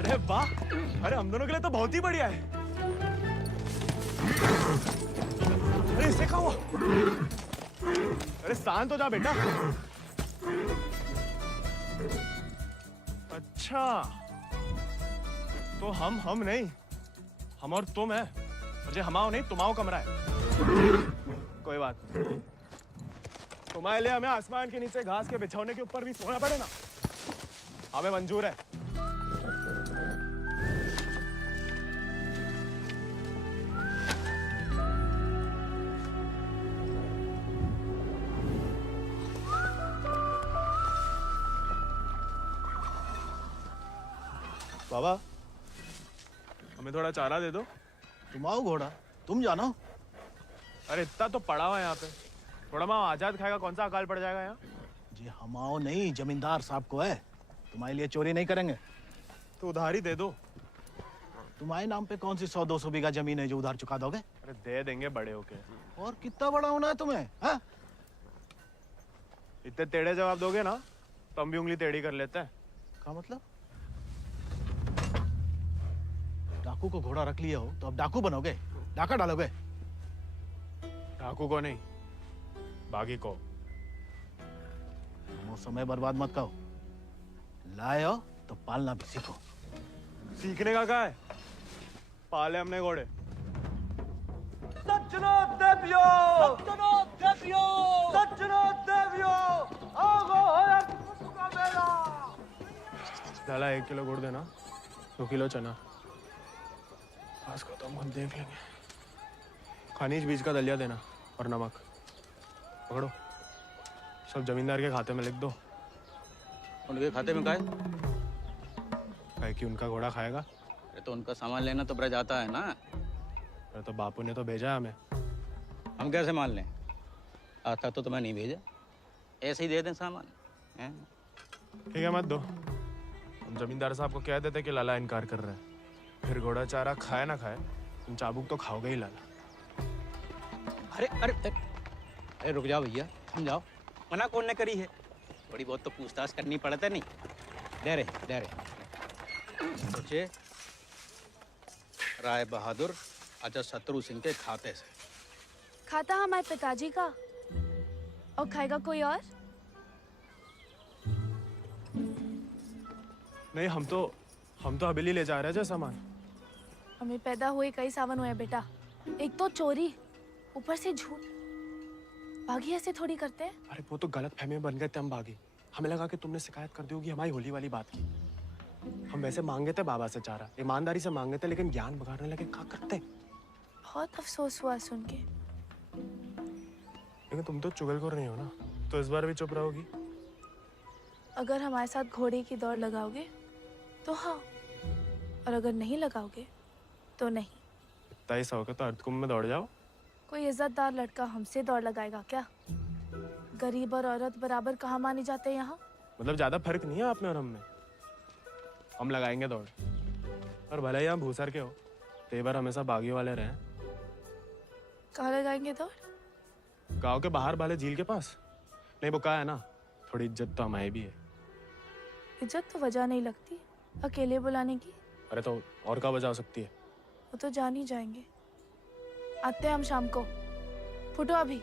अरे वाह, अरे हम दोनों के लिए तो बहुत ही बढ़िया है। अरे इससे क्या हुआ? अरे शांत हो जा बेटा। अच्छा, तो हम नहीं, हम और तुम है, और जो हमाओ नहीं तुम्हाओ कमरा है। कोई बात नहीं, तुम्हारे लिए हमें आसमान के नीचे घास के बिछौने के ऊपर भी सोना पड़े ना, हमें मंजूर है। बाबा, हमें थोड़ा चारा दे दो। तुम आओ घोड़ा, तुम जानो। अरे इतना तो पड़ा हुआ है यहाँ पे, थोड़ा माँ आजाद खाएगा, कौन सा अकाल पड़ जाएगा यहाँ? जी हम आओ नहीं, जमींदार साहब को है, तुम्हारे लिए चोरी नहीं करेंगे। तो उधार ही दे दो। तुम्हारे नाम पे कौन सी 100-200 बीघा जमीन है जो उधार चुका दोगे? अरे दे देंगे बड़े होके। और कितना बड़ा होना है तुम्हें? हाँ? इतने टेढ़े जवाब दोगे ना तो हम भी उंगली टेढ़ी कर लेते हैं। क्या मतलब? डाकू को घोड़ा रख लिया हो तो अब डाकू बनोगे, डाका डालोगे? डाकू को नहीं, बागी को। वो समय बर्बाद मत करो, लाए हो तो पालना भी सीखो। सीखने का क्या है, पाले हमने घोड़े। सज्जनों देवियों, सज्जनों देवियों, सज्जनों देवियों, आओ होया कुछ का मेला। लाला 1 किलो गुड़ देना, 2 किलो चना। आज को तो हम देख लेंगे। खनिज बीज का दलिया देना और नमक। पकड़ो, सब जमींदार के खाते में लिख दो। उनके खाते में काय? काहे कि उनका घोड़ा खाएगा। अरे तो उनका सामान लेना तो ब्रज आता है ना। अरे तो बापू ने तो भेजा हमें। हम कैसे मान लें? आता तो तुम्हें नहीं भेजा, ऐसे ही दे दें सामान। ठीक है, मत दो। हम जमींदार साहब को कह देते कि लाला इनकार कर रहा है, फिर घोड़ा चारा खाए ना खाए, तुम चाबुक तो खाओगे ही लाला। अरे अरे अरे रुक जाओ भैया, समझाओ। मना कौन ने करी है? थोड़ी बहुत तो पूछताछ करनी पड़ता नहीं। दे रहे सोचे राय बहादुर अजय शत्रु सिंह के खाते से। खाता हमारे पिताजी का, और खाएगा कोई और? नहीं, हम तो हवेली ले जा रहे हैं सामान। हमें पैदा हुए कई सावन हुए बेटा, एक तो चोरी, ऊपर से झूठ। बागी ऐसे थोड़ी करते हैं। अरे वो तो गलत फहमी में बन गए थे हम बागी। हमें लगा कि तुमने शिकायत कर दी होगी हमारी होली वाली बात की। हम वैसे मांगे थे बाबा से चारा, ईमानदारी से मांगे थे, लेकिन ज्ञान बगाड़ने लगे। क्या करते? बहुत अफसोस हुआ सुन के। लेकिन तुम तो चुगलखोर नहीं हो ना, तो इस बार भी चुप रहोगी? अगर हमारे साथ घोड़े की दौड़ लगाओगे तो हाँ, और अगर नहीं लगाओगे तो नहीं। इतना ही शौक है तो अर्धकुंभ में दौड़ जाओ। कोई इज्जतदार लड़का हमसे दौड़ लगाएगा क्या? गरीब और औरत बराबर कहाँ माने जाते हैं यहाँ? मतलब ज्यादा फर्क नहीं है आप में और हम में। हम लगाएंगे दौड़, और भले ही हम भूसर के हो, तेवर हमेशा बागी वाले रहे। कहाँ लगाएंगे दौड़? गांव के बाहर वाले झील के पास। नहीं, वो कहा है ना, थोड़ी इज्जत तो हमारी भी है। इज्जत तो वजह नहीं लगती अकेले बुलाने की। अरे तो और क्या वजह हो सकती है? वो तो जान ही जाएंगे। आते हैं हम शाम को, फुटो अभी।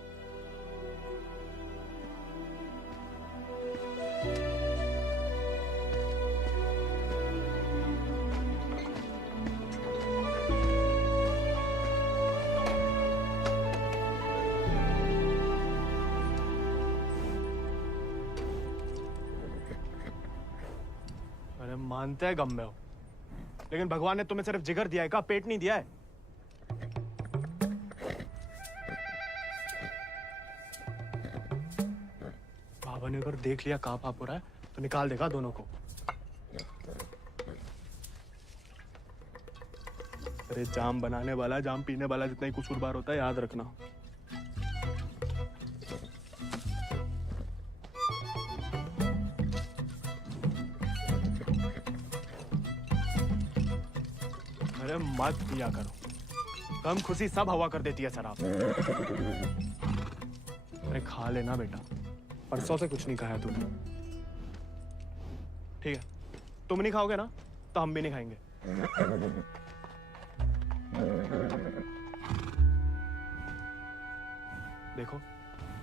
अरे मानते हैं गम में हो, लेकिन भगवान ने तुम्हें सिर्फ जिगर दिया है, का पेट नहीं दिया है। बाबा ने अगर देख लिया कहाँ पाप हो रहा है तो निकाल देगा दोनों को। अरे जाम बनाने वाला जाम पीने वाला जितना ही कसूरवार होता है, याद रखना। अरे मत पिया करो, कम खुशी सब हवा कर देती है शराब। अरे खा लेना बेटा, परसों से कुछ नहीं खाया तूने। ठीक है, तुम नहीं खाओगे ना तो हम भी नहीं खाएंगे। देखो,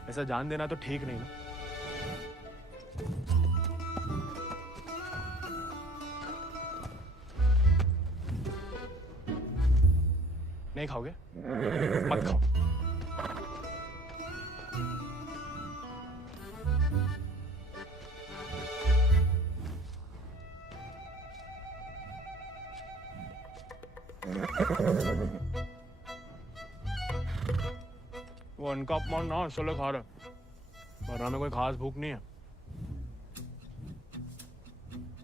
ऐसा जान देना तो ठीक नहीं ना। नहीं खाओगे? मत खाओ। वो अनका अपमान ना चलो खा रहे, वरना में कोई खास भूख नहीं है।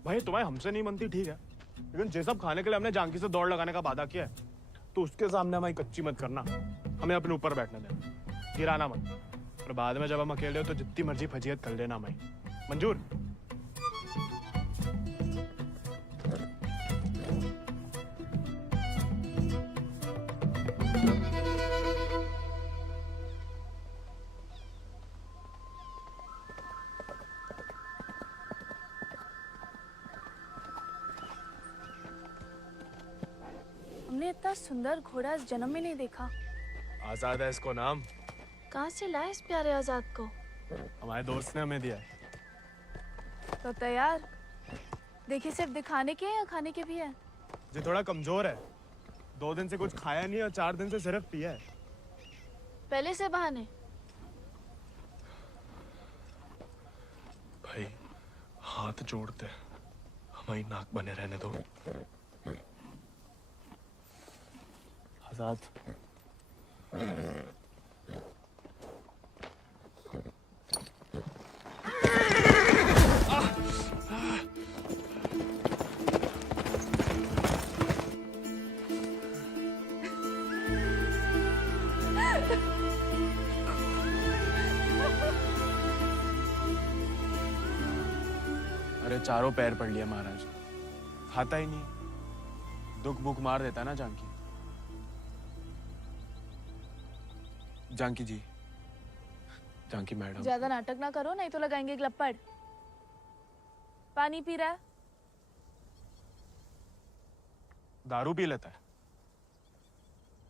भाई तुम्हें हमसे नहीं बनती ठीक है, लेकिन ये सब खाने के लिए हमने जानकी से दौड़ लगाने का वादा किया है, तो उसके सामने हमारी कच्ची मत करना। हमें अपने ऊपर बैठने देना, गिराना मत। और बाद में जब हम अकेले हो तो जितनी मर्जी फजीयत कर लेना हमारी। मंजूर? हमने इतना सुंदर घोड़ा इस जन्म में नहीं देखा। आजाद है इसको नाम। कहाँ से लाए इस प्यारे आजाद को? हमारे दोस्त ने हमें दिया है। तो तैयार? देखिए सिर्फ दिखाने के या खाने के भी है? जो थोड़ा कमजोर है, 2 दिन से कुछ खाया नहीं और 4 दिन से सिर्फ पिया है। पहले से बहाने। भाई हाथ जोड़ते, हमारी नाक बने रहने दो। आजाद, अरे चारों पैर पड़ लिया महाराज, खाता ही नहीं। दुख भूख मार देता ना जानकी। जानकी जी, जानकी मैडम। ज्यादा नाटक ना करो नहीं तो लगाएंगे ग्लप्पड़। पानी पी रहा है? दारू पी लेता है।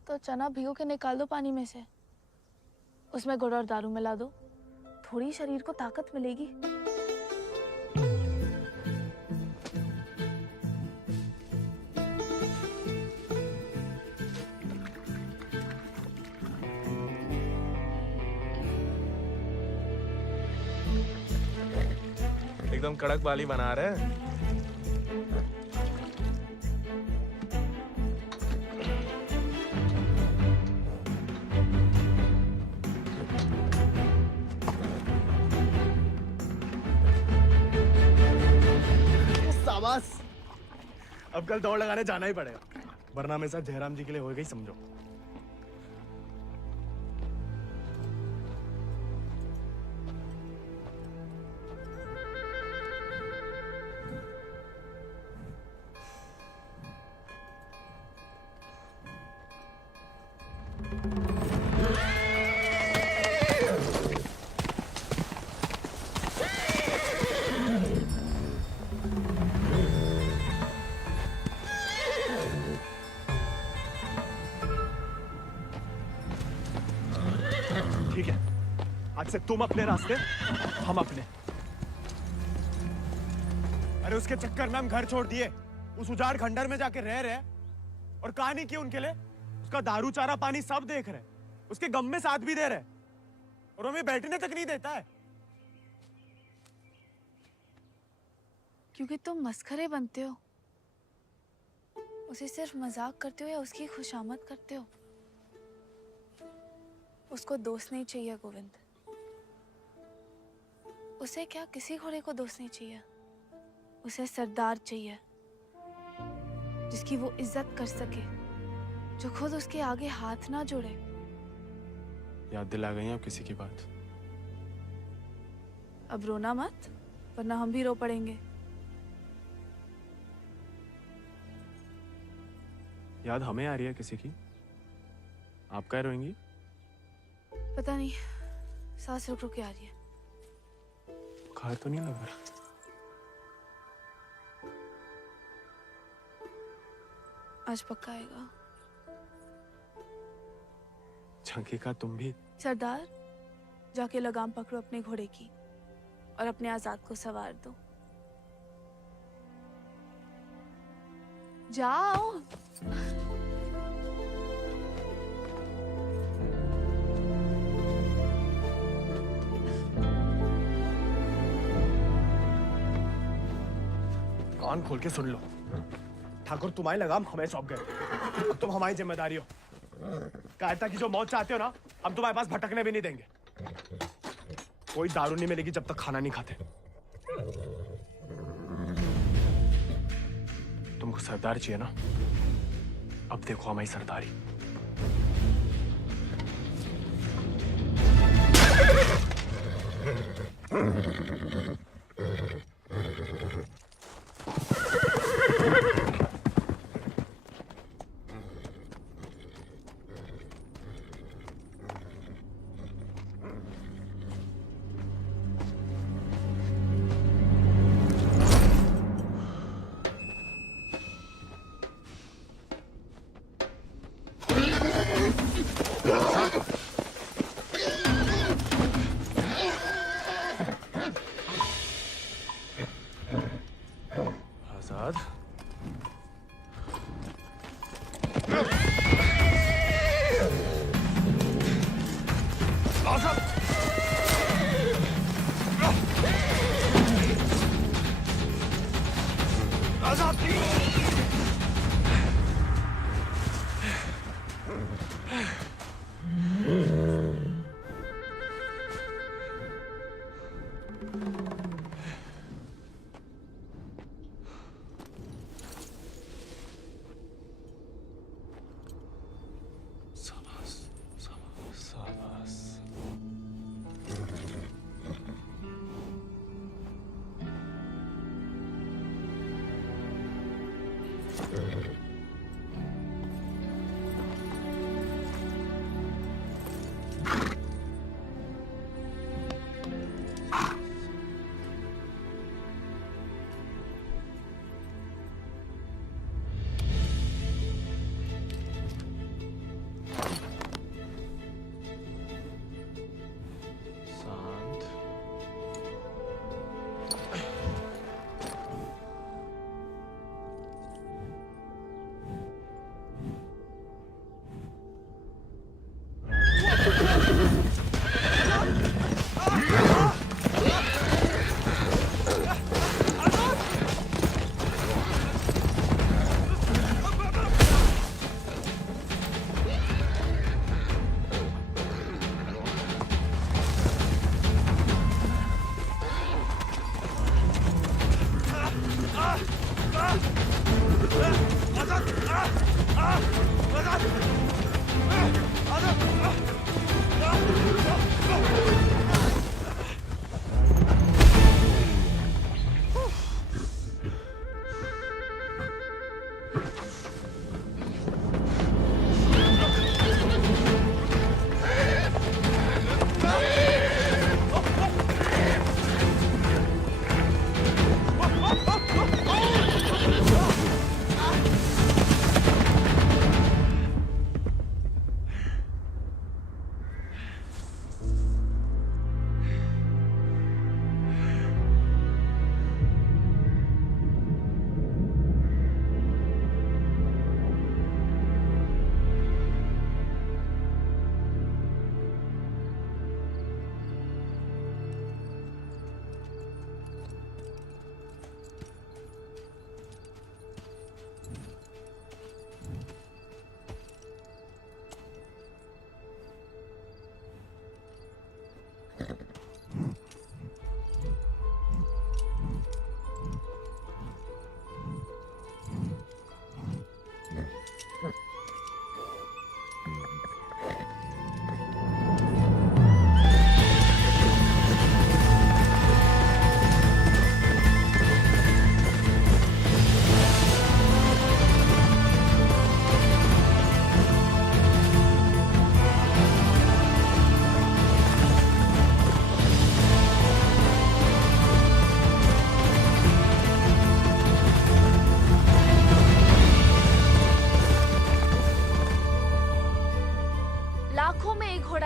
तो चना भिगो के निकाल दो पानी में से, उसमें गुड़ और दारू मिला दो, थोड़ी शरीर को ताकत मिलेगी। एकदम कड़क बाली बना रहे हैं। शाबाश, अब कल दौड़ लगाने जाना ही पड़ेगा, वरना मेरे साथ जयराम जी के लिए हो गई समझो। ठीक है, आज से तुम अपने रास्ते, हम अपने। अरे उसके चक्कर में हम घर छोड़ दिए, उस उजाड़ खंडर में जाके रह रहे और कहानी की उनके लिए। उसका दारू चारा पानी सब देख रहे, उसके गम में साथ भी दे रहे और हमें बैठने तक नहीं देता है। क्योंकि तुम मस्खरे बनते हो, उसे सिर्फ मजाक करते हो या उसकी खुशामद करते हो। उसको दोस्त नहीं चाहिए गोविंद, उसे क्या किसी घोड़े को दोस्त नहीं चाहिए, उसे सरदार चाहिए जिसकी वो इज्जत कर सके, जो खुद उसके आगे हाथ ना जोड़े। याद दिला गई आप किसी की बात। अब रोना मत, वरना हम भी रो पड़ेंगे। याद हमें आ रही है किसी की? आप क्या रोएंगी? पता नहीं, सांस रुक रुक के आ रही है। बुखार तो नहीं लग रहा? आज पक्का आएगा। झंकी का तुम भी? सरदार, जाके लगाम पकड़ो अपने घोड़े की और अपने आजाद को सवार दो। जाओ। कान खोल के सुन लो, ठाकुर तुम्हारी लगाम हमें सौंप गए, अब तुम हमारी जिम्मेदारी हो। कायरता की जो मौत चाहते हो ना, हम तुम्हारे पास भटकने भी नहीं देंगे। कोई दारू नहीं मिलेगी जब तक खाना नहीं खाते। तुमको सरदार चाहिए ना? अब देखो हमारी सरदारी।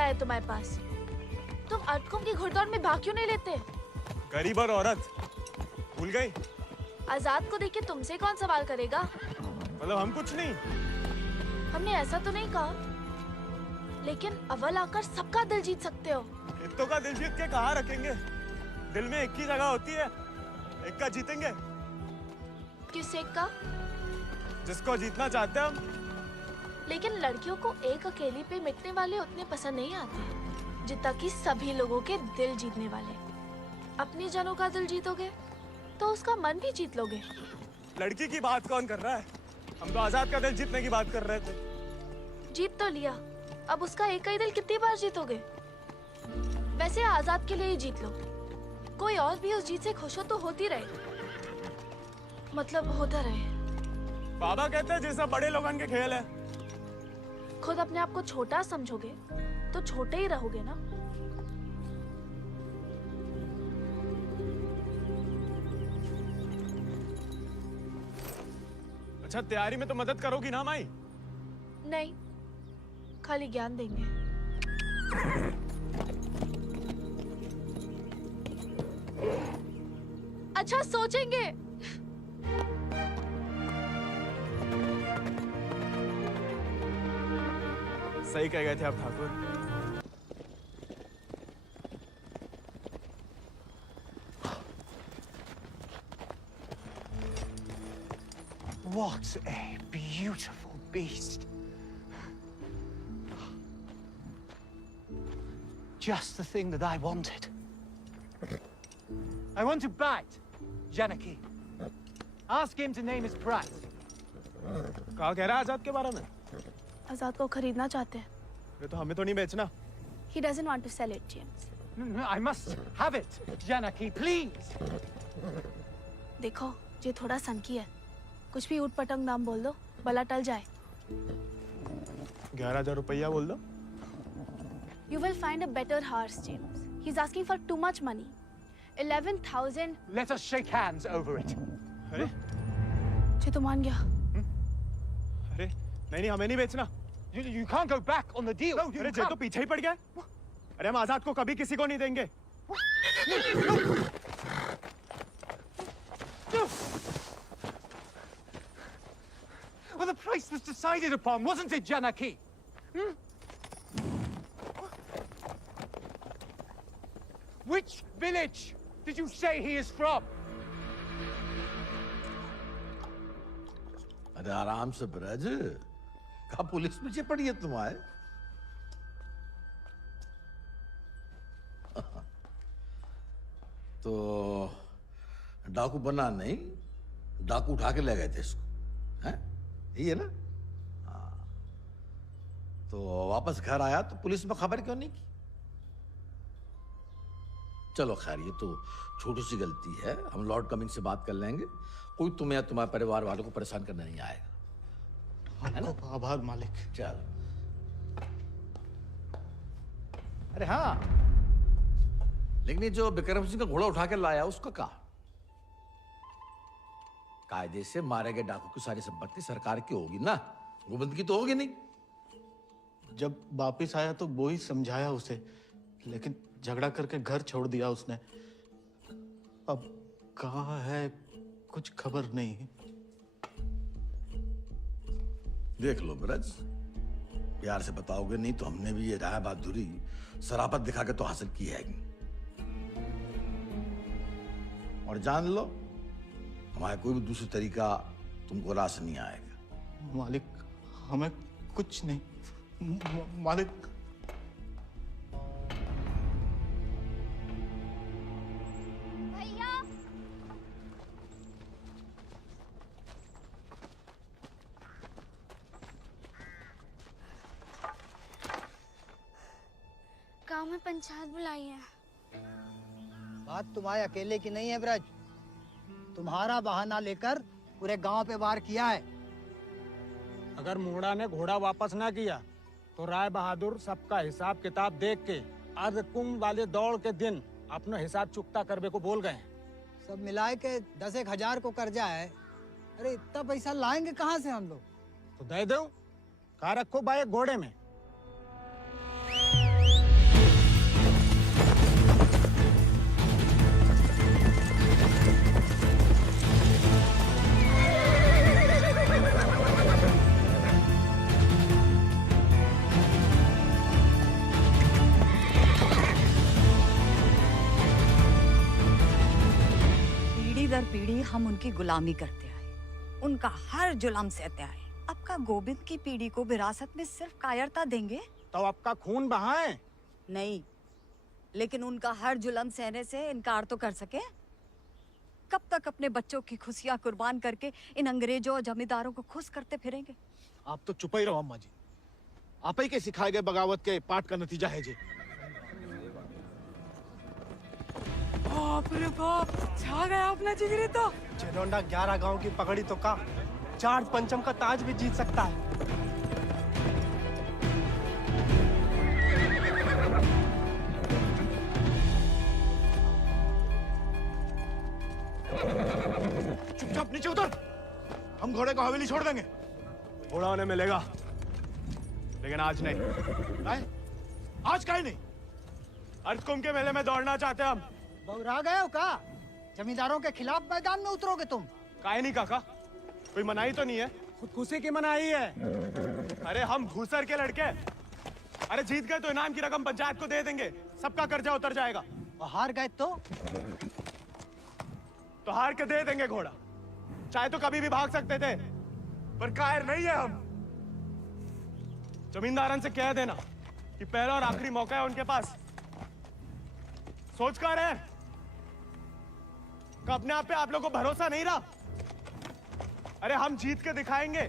है तुम्हारे पास? तुम अर्धकुंभ की घुड़दौड़ में भाग क्यों नहीं लेते? गरीब और औरत भूल गई? आजाद को देख के तुमसे कौन सवाल करेगा? मतलब हम कुछ नहीं? हमने ऐसा तो नहीं कहा, लेकिन अव्वल आकर सबका दिल जीत सकते हो। इत्तो का दिल जीत के कहाँ रखेंगे? दिल में एक ही जगह होती है, एक का जीतेंगे। किस एक का? जिसको जीतना चाहते हैं हम। लेकिन लड़कियों को एक अकेली पे मिटने वाले उतने पसंद नहीं आते जितना कि सभी लोगों के दिल जीतने वाले। अपनी जनों का दिल जीतोगे तो उसका मन भी जीत लोगे। लड़की की बात कौन कर रहा है? हम तो आजाद का दिल जीतने की बात कर रहे थे। जीत तो लिया, अब उसका एक ही दिल कितनी बार जीतोगे? वैसे आजाद के लिए ही जीत लो, कोई और भी उस जीत से खुश हो तो होती रहे, मतलब होता रहे। बाबा कहते हैं जैसा बड़े लोगन के खेल है। खुद अपने आप को छोटा समझोगे तो छोटे ही रहोगे ना। अच्छा, तैयारी में तो मदद करोगी ना माई? नहीं, खाली ज्ञान देंगे। अच्छा, सोचेंगे। सही कह गए थे आप Thakur. What a beautiful beast. Just the thing that I wanted. I want to bite Janaki. Ask him to name his price. कहा कह रहा है आजाद के बारे में? आजाद को खरीदना चाहते हैं। ये तो हमें तो नहीं बेचना। He doesn't want to sell it, James. No, I must have it, Janaki, please. देखो, ये थोड़ा सनकी है, कुछ भी ऊट पटंग दाम बोल दो, भला टल जाए। 11,000 रुपया बोल दो। You will find a better horse, James. He's asking for too much money. 11,000. Let us shake hands over it. अरे? ये तो मान गया। अरे, नहीं, हमें नहीं बेचना। You can't go back on the deal. No, अरे, जे तो पीछे ही पड़ गया। अरे, हम आजाद को कभी किसी को नहीं देंगे। Well, the price was decided upon, wasn't it, Janaki? Which village did you say he is from? अरे आराम से ब्रज, कहा पुलिस पीछे पड़ी है तुम्हारे? तो डाकू बना नहीं, डाकू उठा के ले गए थे इसको, हैं? यही है ना? हाँ। तो वापस घर आया तो पुलिस में खबर क्यों नहीं की? चलो खैर, ये तो छोटी सी गलती है, हम लॉर्ड कमिंग से बात कर लेंगे। कोई तुम्हें या तुम्हारे परिवार वालों को परेशान करने नहीं आएगा। है ना? आभार मालिक। चल। अरे हाँ, लेकिन ये जो विक्रम सिंह का घोड़ा उठा के लाया उसका कहा? कायदे से मारे गए डाकू की सारी संपत्ति सरकार की होगी ना, गोविंद की तो होगी नहीं। जब वापिस आया तो वो ही समझाया उसे, लेकिन झगड़ा करके घर छोड़ दिया उसने। अब कहाँ है कुछ खबर नहीं। देख लो ब्रज, प्यार से बताओगे नहीं तो हमने भी ये राय बहादुरी शराफत दिखा के तो हासिल की है। और जान लो, हमारा कोई भी दूसरी तरीका तुमको रास नहीं आएगा। मालिक, हमें कुछ नहीं। मालिक, गांव में पंचायत बुलाई है। बात तुम्हारे अकेले की नहीं है ब्रज, तुम्हारा बहाना लेकर पूरे गांव पे वार किया है। अगर मूड़ा ने घोड़ा वापस ना किया तो राय बहादुर सबका हिसाब किताब देख के अर्धकुंभ वाले दौड़ के दिन अपना हिसाब चुकता करने को बोल गए। सब मिलाए के 10,000 को कर्जा है। अरे इतना पैसा लाएंगे कहाँ से हम लोग? तो दे दो, कहा रखो भाई घोड़े में। पीढ़ी हम उनकी गुलामी करते आए, उनका हर जुल्म सहते आए। अब का गोविंद की पीढ़ी को विरासत में सिर्फ कायरता देंगे तो आपका खून बहाएं? नहीं, लेकिन उनका हर जुल्म सहने से इनकार तो कर सके। कब तक अपने बच्चों की खुशियां कुर्बान करके इन अंग्रेजों और जमींदारों को खुश करते फिरेंगे? आप तो चुप ही रहो अम्मा जी। आप ही के सिखाए गए बगावत के पाठ का नतीजा है जी। बाप रे बाप, छा गया अपना जिगरी तो। जेलोंडा 11 गांव की पकड़ी तो का चार पंचम का ताज भी जीत सकता है। चुपचाप नीचे उतर। हम घोड़े को हवेली छोड़ देंगे। घोड़ा उन्हें मिलेगा, लेकिन आज नहीं। आज काहे नहीं? अर्धकुंभ के मेले में दौड़ना चाहते हैं हम। बौरा गए हो का? जमींदारों के खिलाफ मैदान में उतरोगे तुम? काहे नहीं काका, कोई मनाही तो नहीं है? खुदकुशी की मनाही है। अरे हम घूसर के लड़के, अरे जीत गए तो इनाम की रकम पंचायत को दे देंगे, सबका कर्जा उतर जाएगा। और हार गए तो हार के दे देंगे घोड़ा। चाहे तो कभी भी भाग सकते थे, पर कायर नहीं है हम। जमींदारन से कह देना कि पहला और आखिरी मौका है उनके पास। सोच कर है कि अपने आप पे आप लोगों को भरोसा नहीं रहा। अरे हम जीत के दिखाएंगे।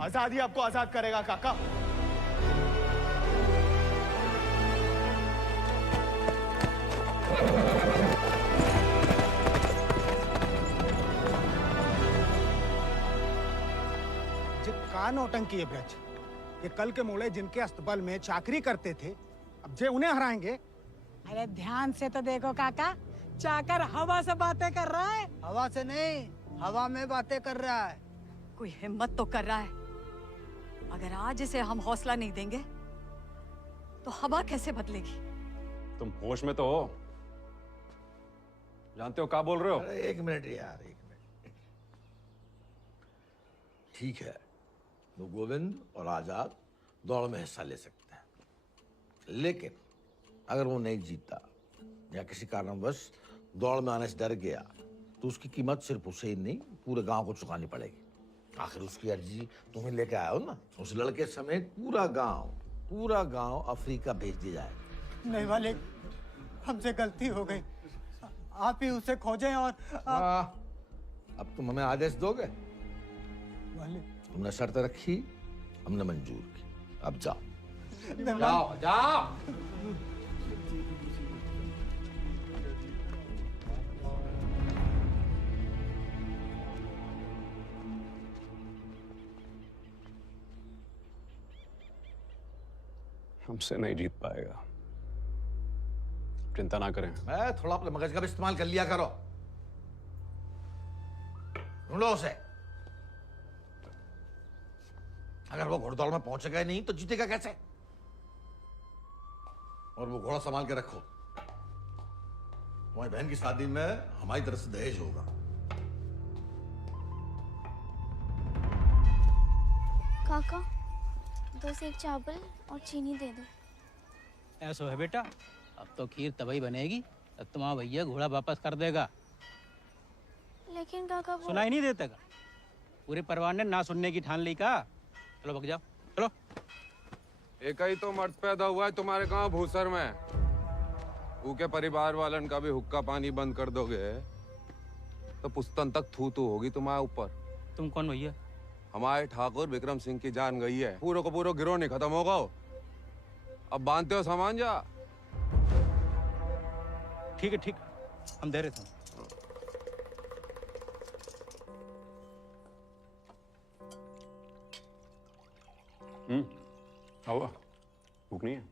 आजादी आपको आजाद करेगा काका। का नौटंकी है ब्रज। ये कल के मोड़े जिनके अस्तबल में चाकरी करते थे, अब जे उन्हें हराएंगे। अरे ध्यान से तो देखो काका, चाकर हवा से बातें कर रहा है। हवा से नहीं, हवा में बातें कर रहा है। कोई हिम्मत तो कर रहा है। अगर आज इसे हम हौसला नहीं देंगे तो हवा कैसे बदलेगी? तुम होश में तो हो? जानते हो क्या बोल रहे हो? अरे एक मिनट यार, एक मिनट। ठीक है, वो गोविंद और आजाद दौड़ में हिस्सा ले सकते हैं, लेकिन अगर वो नहीं जीता या किसी कारणवश दौड़ में आने से डर गया तो उसकी कीमत सिर्फ उसे ही नहीं, पूरे गांव को चुकानी पड़ेगी। आखिर उसकी अर्जी तुम्हें लेके आया हो ना। उस लड़के समेत पूरा गांव अफ्रीका भेज दिया जाएगा। नहीं वाले, हमसे गलती हो गई। आप ही उसे खोजें और अब तुम हमें आदेश दोगे? वाले, तुमने शर्त रखी, हमने मंजूर की। अब जाओ नहीं, जाओ जाओ। हमसे नहीं जीत पाएगा, चिंता ना करें। मैं थोड़ा अपने मगज का भी इस्तेमाल कर लिया करो। ढूंढो उसे। अगर वो घोड़दौड़ में पहुंचेगा नहीं तो जीतेगा कैसे? और वो घोड़ा संभाल के रखो। तुम्हारी बहन की शादी में हमारी तरफ से दहेज होगा। काका, 2 सेक चावल और चीनी दे दो। ऐसा है बेटा, अब तो खीर तभी बनेगी तब तुम्हारा भैया घोड़ा वापस कर देगा। लेकिन काका वो... सुनाई नहीं देता का? पूरे परिवार ने ना सुनने की ठान ली का। चलो भग जाओ, चलो। एक ही तो मर्द पैदा हुआ है तुम्हारे गांव भूसर में। ऊके परिवार वालन का भी हुक्का पानी बंद कर दोगे तो पुस्तन तक थू थू होगी तुम्हारे ऊपर। तुम कौन भैया? हमारे ठाकुर विक्रम सिंह की जान गई है। पूरा को पूरा गिरोह नहीं खत्म होगा। अब बांधते हो सामान जा। ठीक है, ठीक, हम दे रहे थे। खाओ, भूख नहीं है?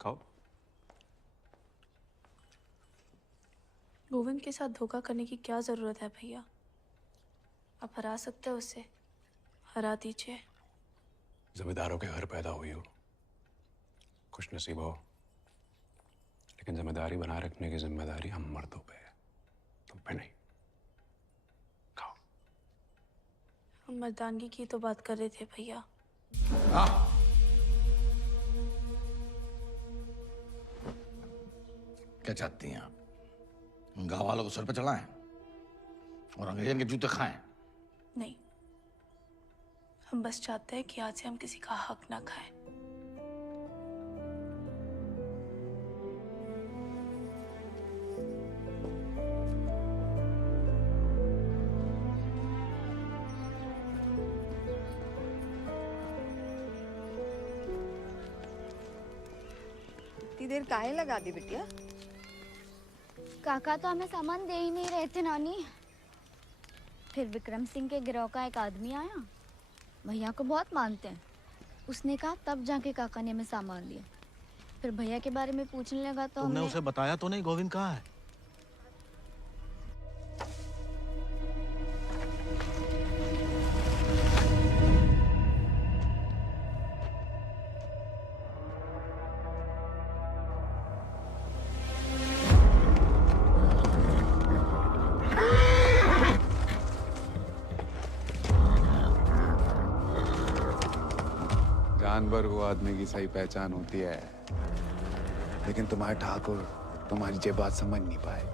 खाओ। गोविंद के साथ धोखा करने की क्या जरूरत है भैया? आप हरा सकते हो उसे, हरा दीजिए। जमींदारों के घर पैदा हुई हो, खुश नसीब हो, लेकिन जिम्मेदारी बनाए रखने की जिम्मेदारी हम मर्दों पे है, तुम पे नहीं। खाओ। हम मर्दानगी की तो बात कर रहे थे भैया। क्या चाहती हैं आप? गांव वालों को सर पे चढ़ाएं और अंग्रेजन के जूते खाएं। नहीं, हम बस चाहते हैं कि आज से हम किसी का हक ना खाएं। इतनी देर काहे लगा दी बिटिया? काका तो हमें सामान दे ही नहीं रहे थे नानी। फिर विक्रम सिंह के गिरोह का एक आदमी आया, भैया को बहुत मानते हैं। उसने कहा तब जाके काका ने हमें सामान दिया। फिर भैया के बारे में पूछने लगा तो तुमने हमने उसे बताया तो नहीं गोविंद कहाँ है? जानवर को आदमी की सही पहचान होती है, लेकिन तुम्हारे ठाकुर तुम्हारी ये बात समझ नहीं पाए।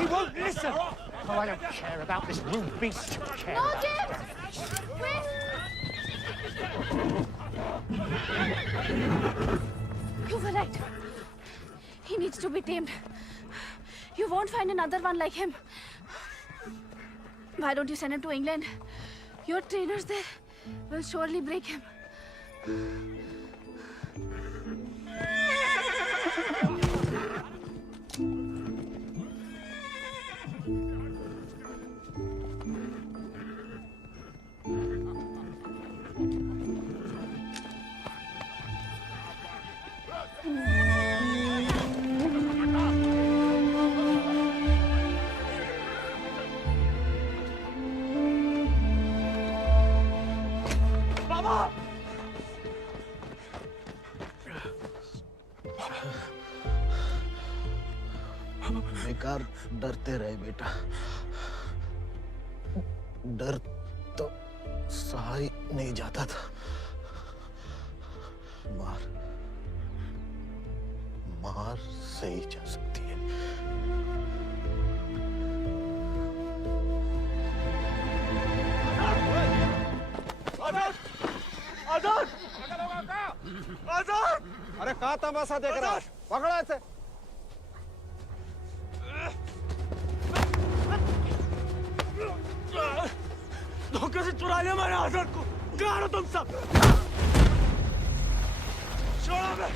He won't listen. Oh, I don't care about this little beast. You care No, about James! Wait! You were right. He needs to be tamed. You won't find another one like him. Why don't you send him to England? Your trainers there will surely break him. बेकार डरते रहे बेटा, डर तो सहा ही नहीं जाता था। मार मार सही जा सकती है। आजाद! आजाद! आजाद! अरे कहाँ तमाशा देख रहा है? पकड़ा इसे। धोखे से चुरा लिया मैंने आजाद को। कहाँ हो तुम सब? छोड़ो बे।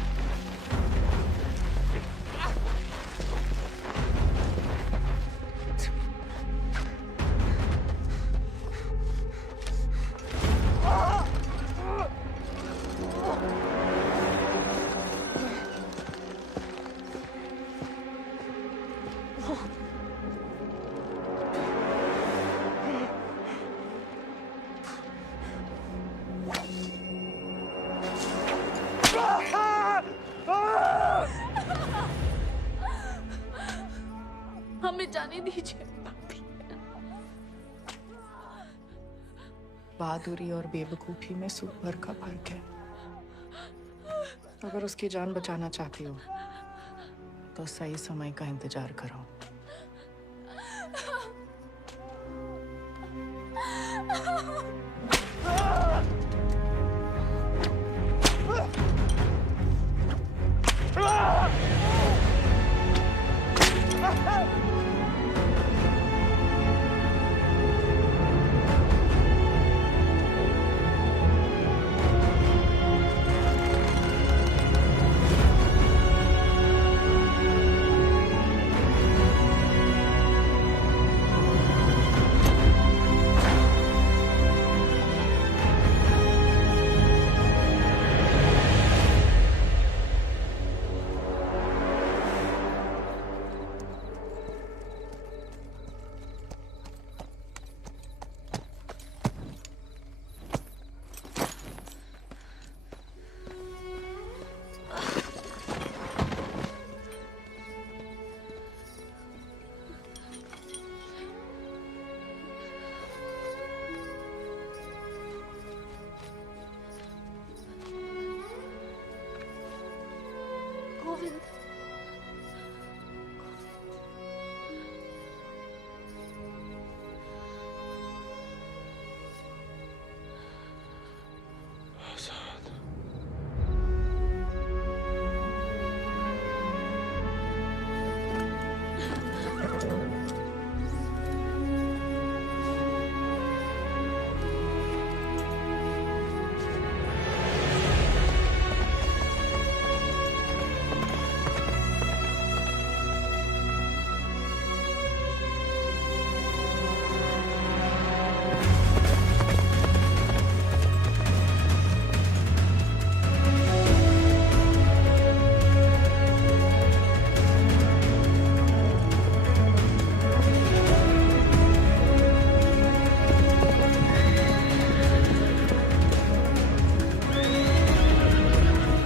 हमें जाने दीजिए। बहादुरी और बेवकूफी में सूप भर का फर्क है। अगर उसकी जान बचाना चाहती हो तो सही समय का इंतजार करो।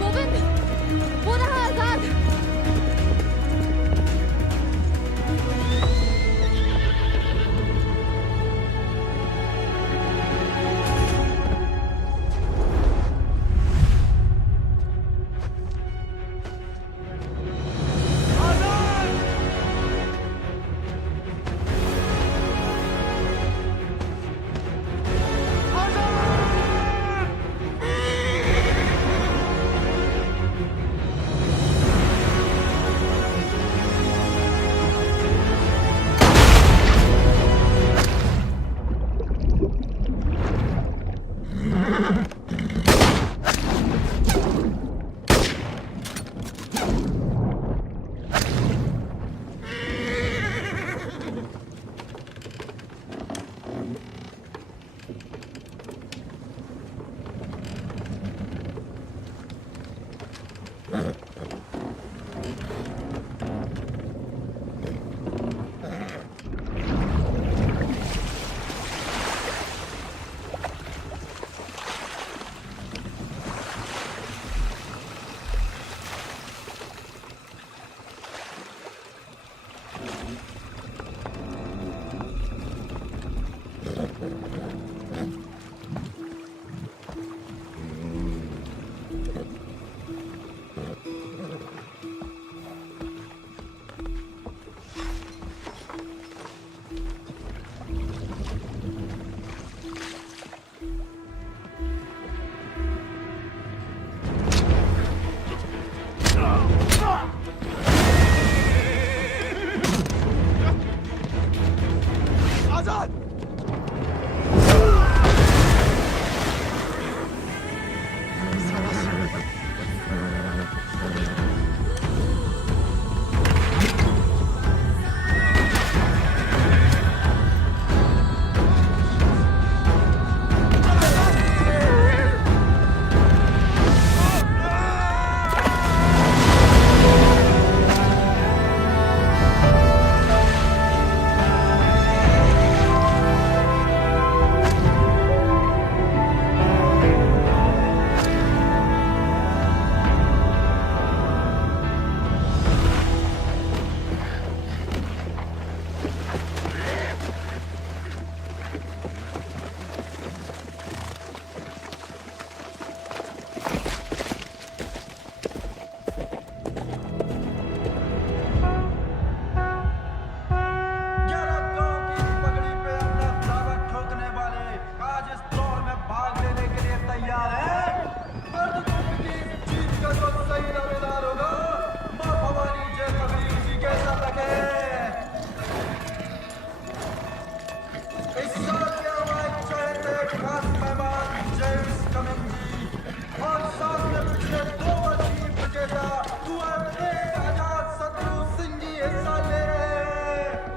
गोविंद वो रहा आजाद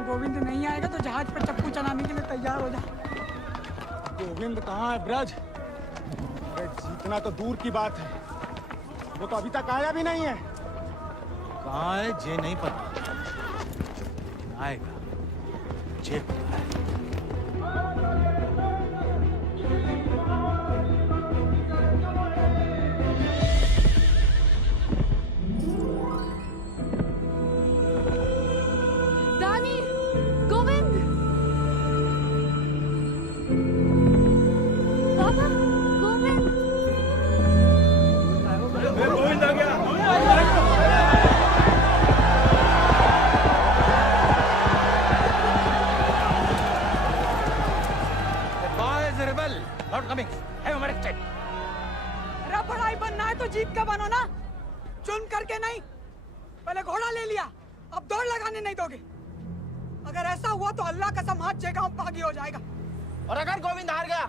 गोविंद नहीं आएगा तो जहाज पर चप्पू चलाने के लिए तैयार हो जा। गोविंद कहाँ है ब्रज? अरे जीतना तो दूर की बात है, वो तो अभी तक आया भी नहीं है। कहाँ है जे नहीं पता, आएगा जे पता है। रानी, गोविंद, पापा, गोविंद, गोविंद आ गया। बनो ना, चुन करके नहीं। पहले घोड़ा ले लिया, अब दौड़ लगाने नहीं दोगे। अगर ऐसा हुआ तो अल्लाह कसम हाथ जगह बागी हो जाएगा। और अगर गोविंद हार गया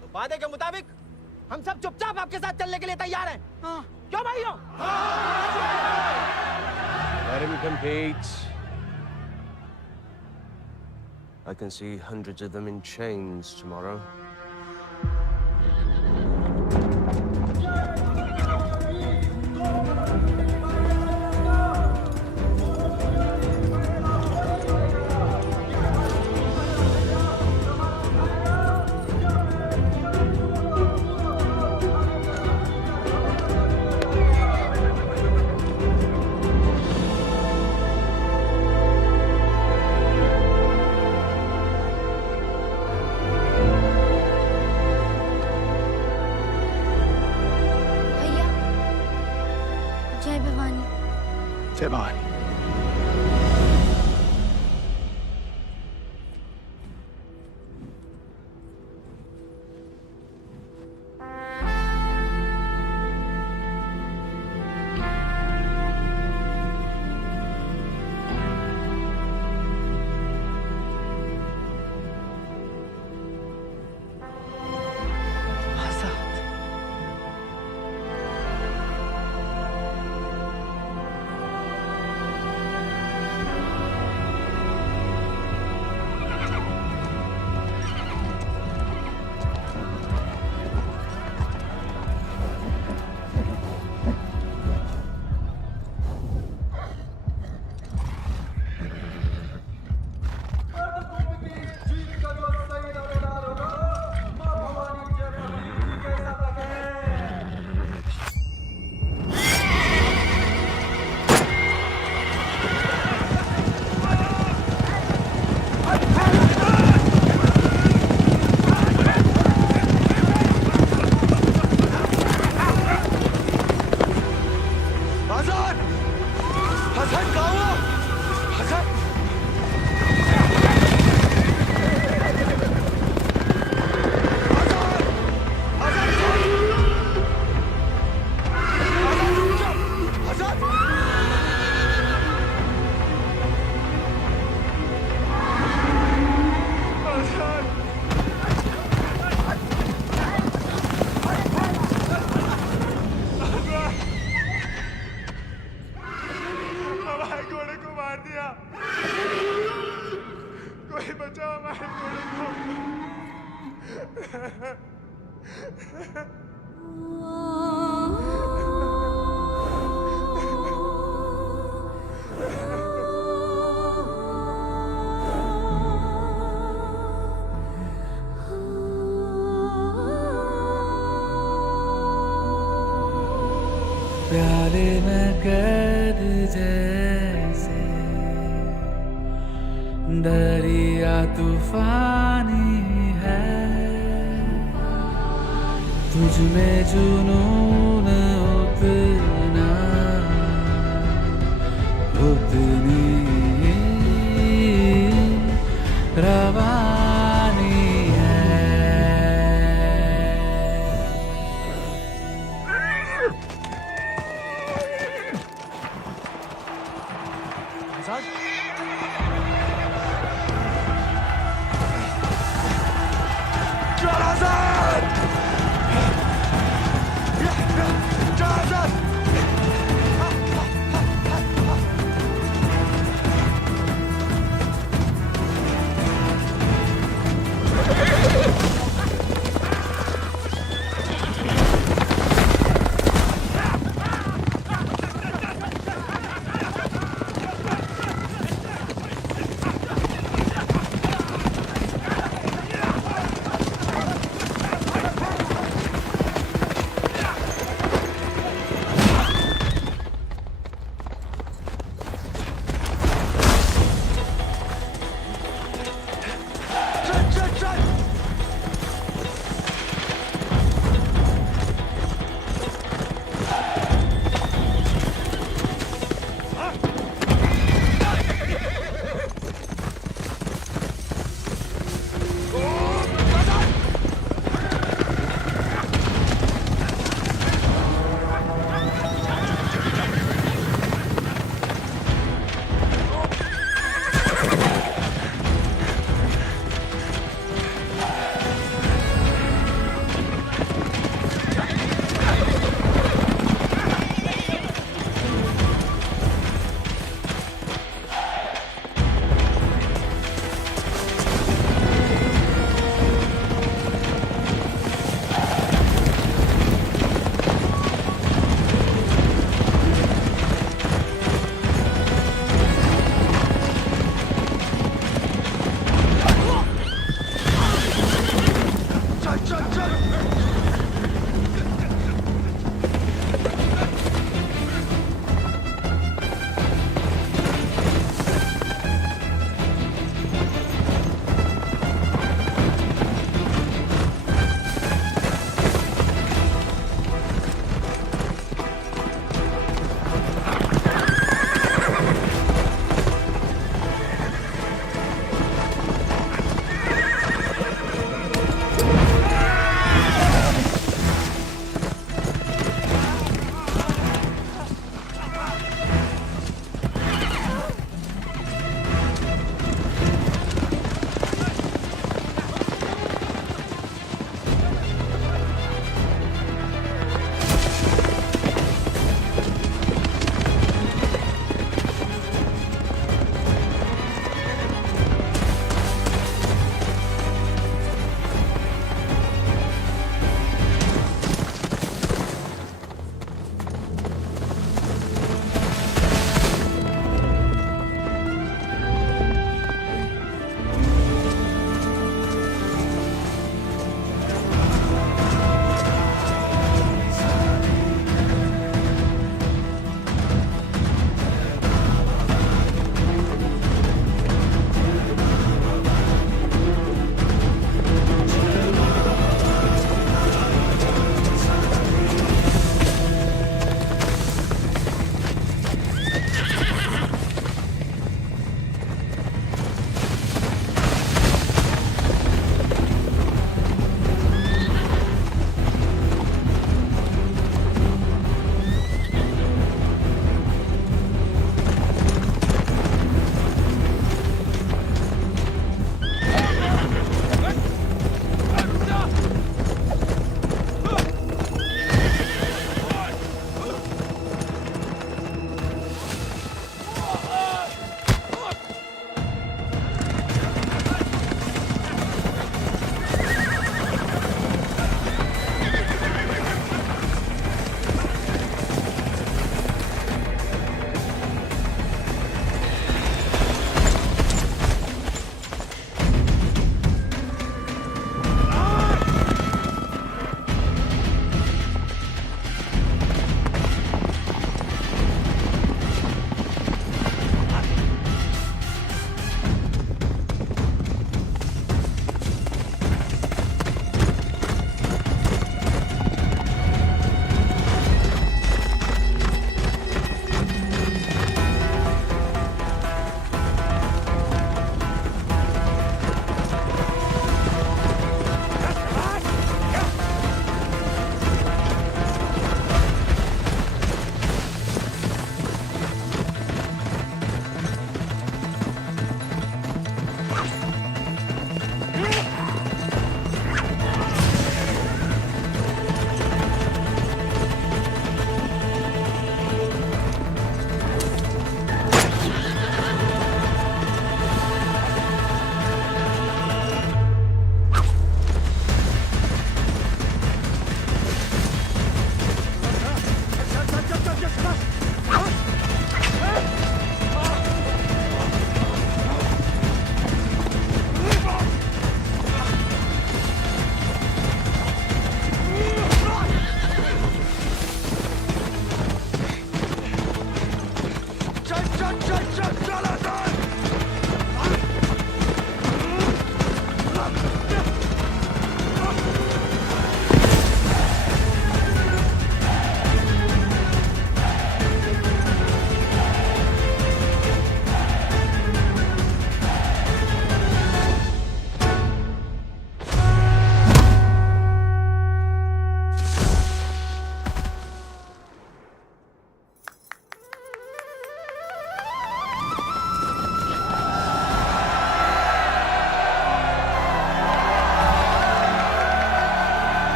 तो वादे के मुताबिक हम सब चुपचाप आपके साथ चलने के लिए तैयार हैं। हाँ। क्यों भाइयों? Let him compete. I can see hundreds of them in chains tomorrow. जय भवानी। जय भवानी। प्याले में कैद जैसे दरिया तूफानी है, तुझ में जुनून उतना उतनी रवानी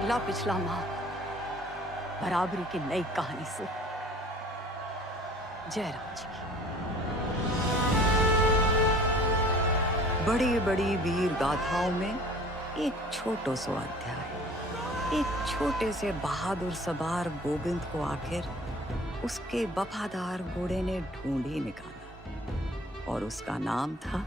अगला पिछला माह बराबरी की नई कहानी से जयराम जी की। बड़ी बड़ी वीर गाथाओं में एक छोटो सो अध्याय। एक छोटे से बहादुर सवार गोविंद को आखिर उसके वफादार घोड़े ने ढूंढ ही निकाला और उसका नाम था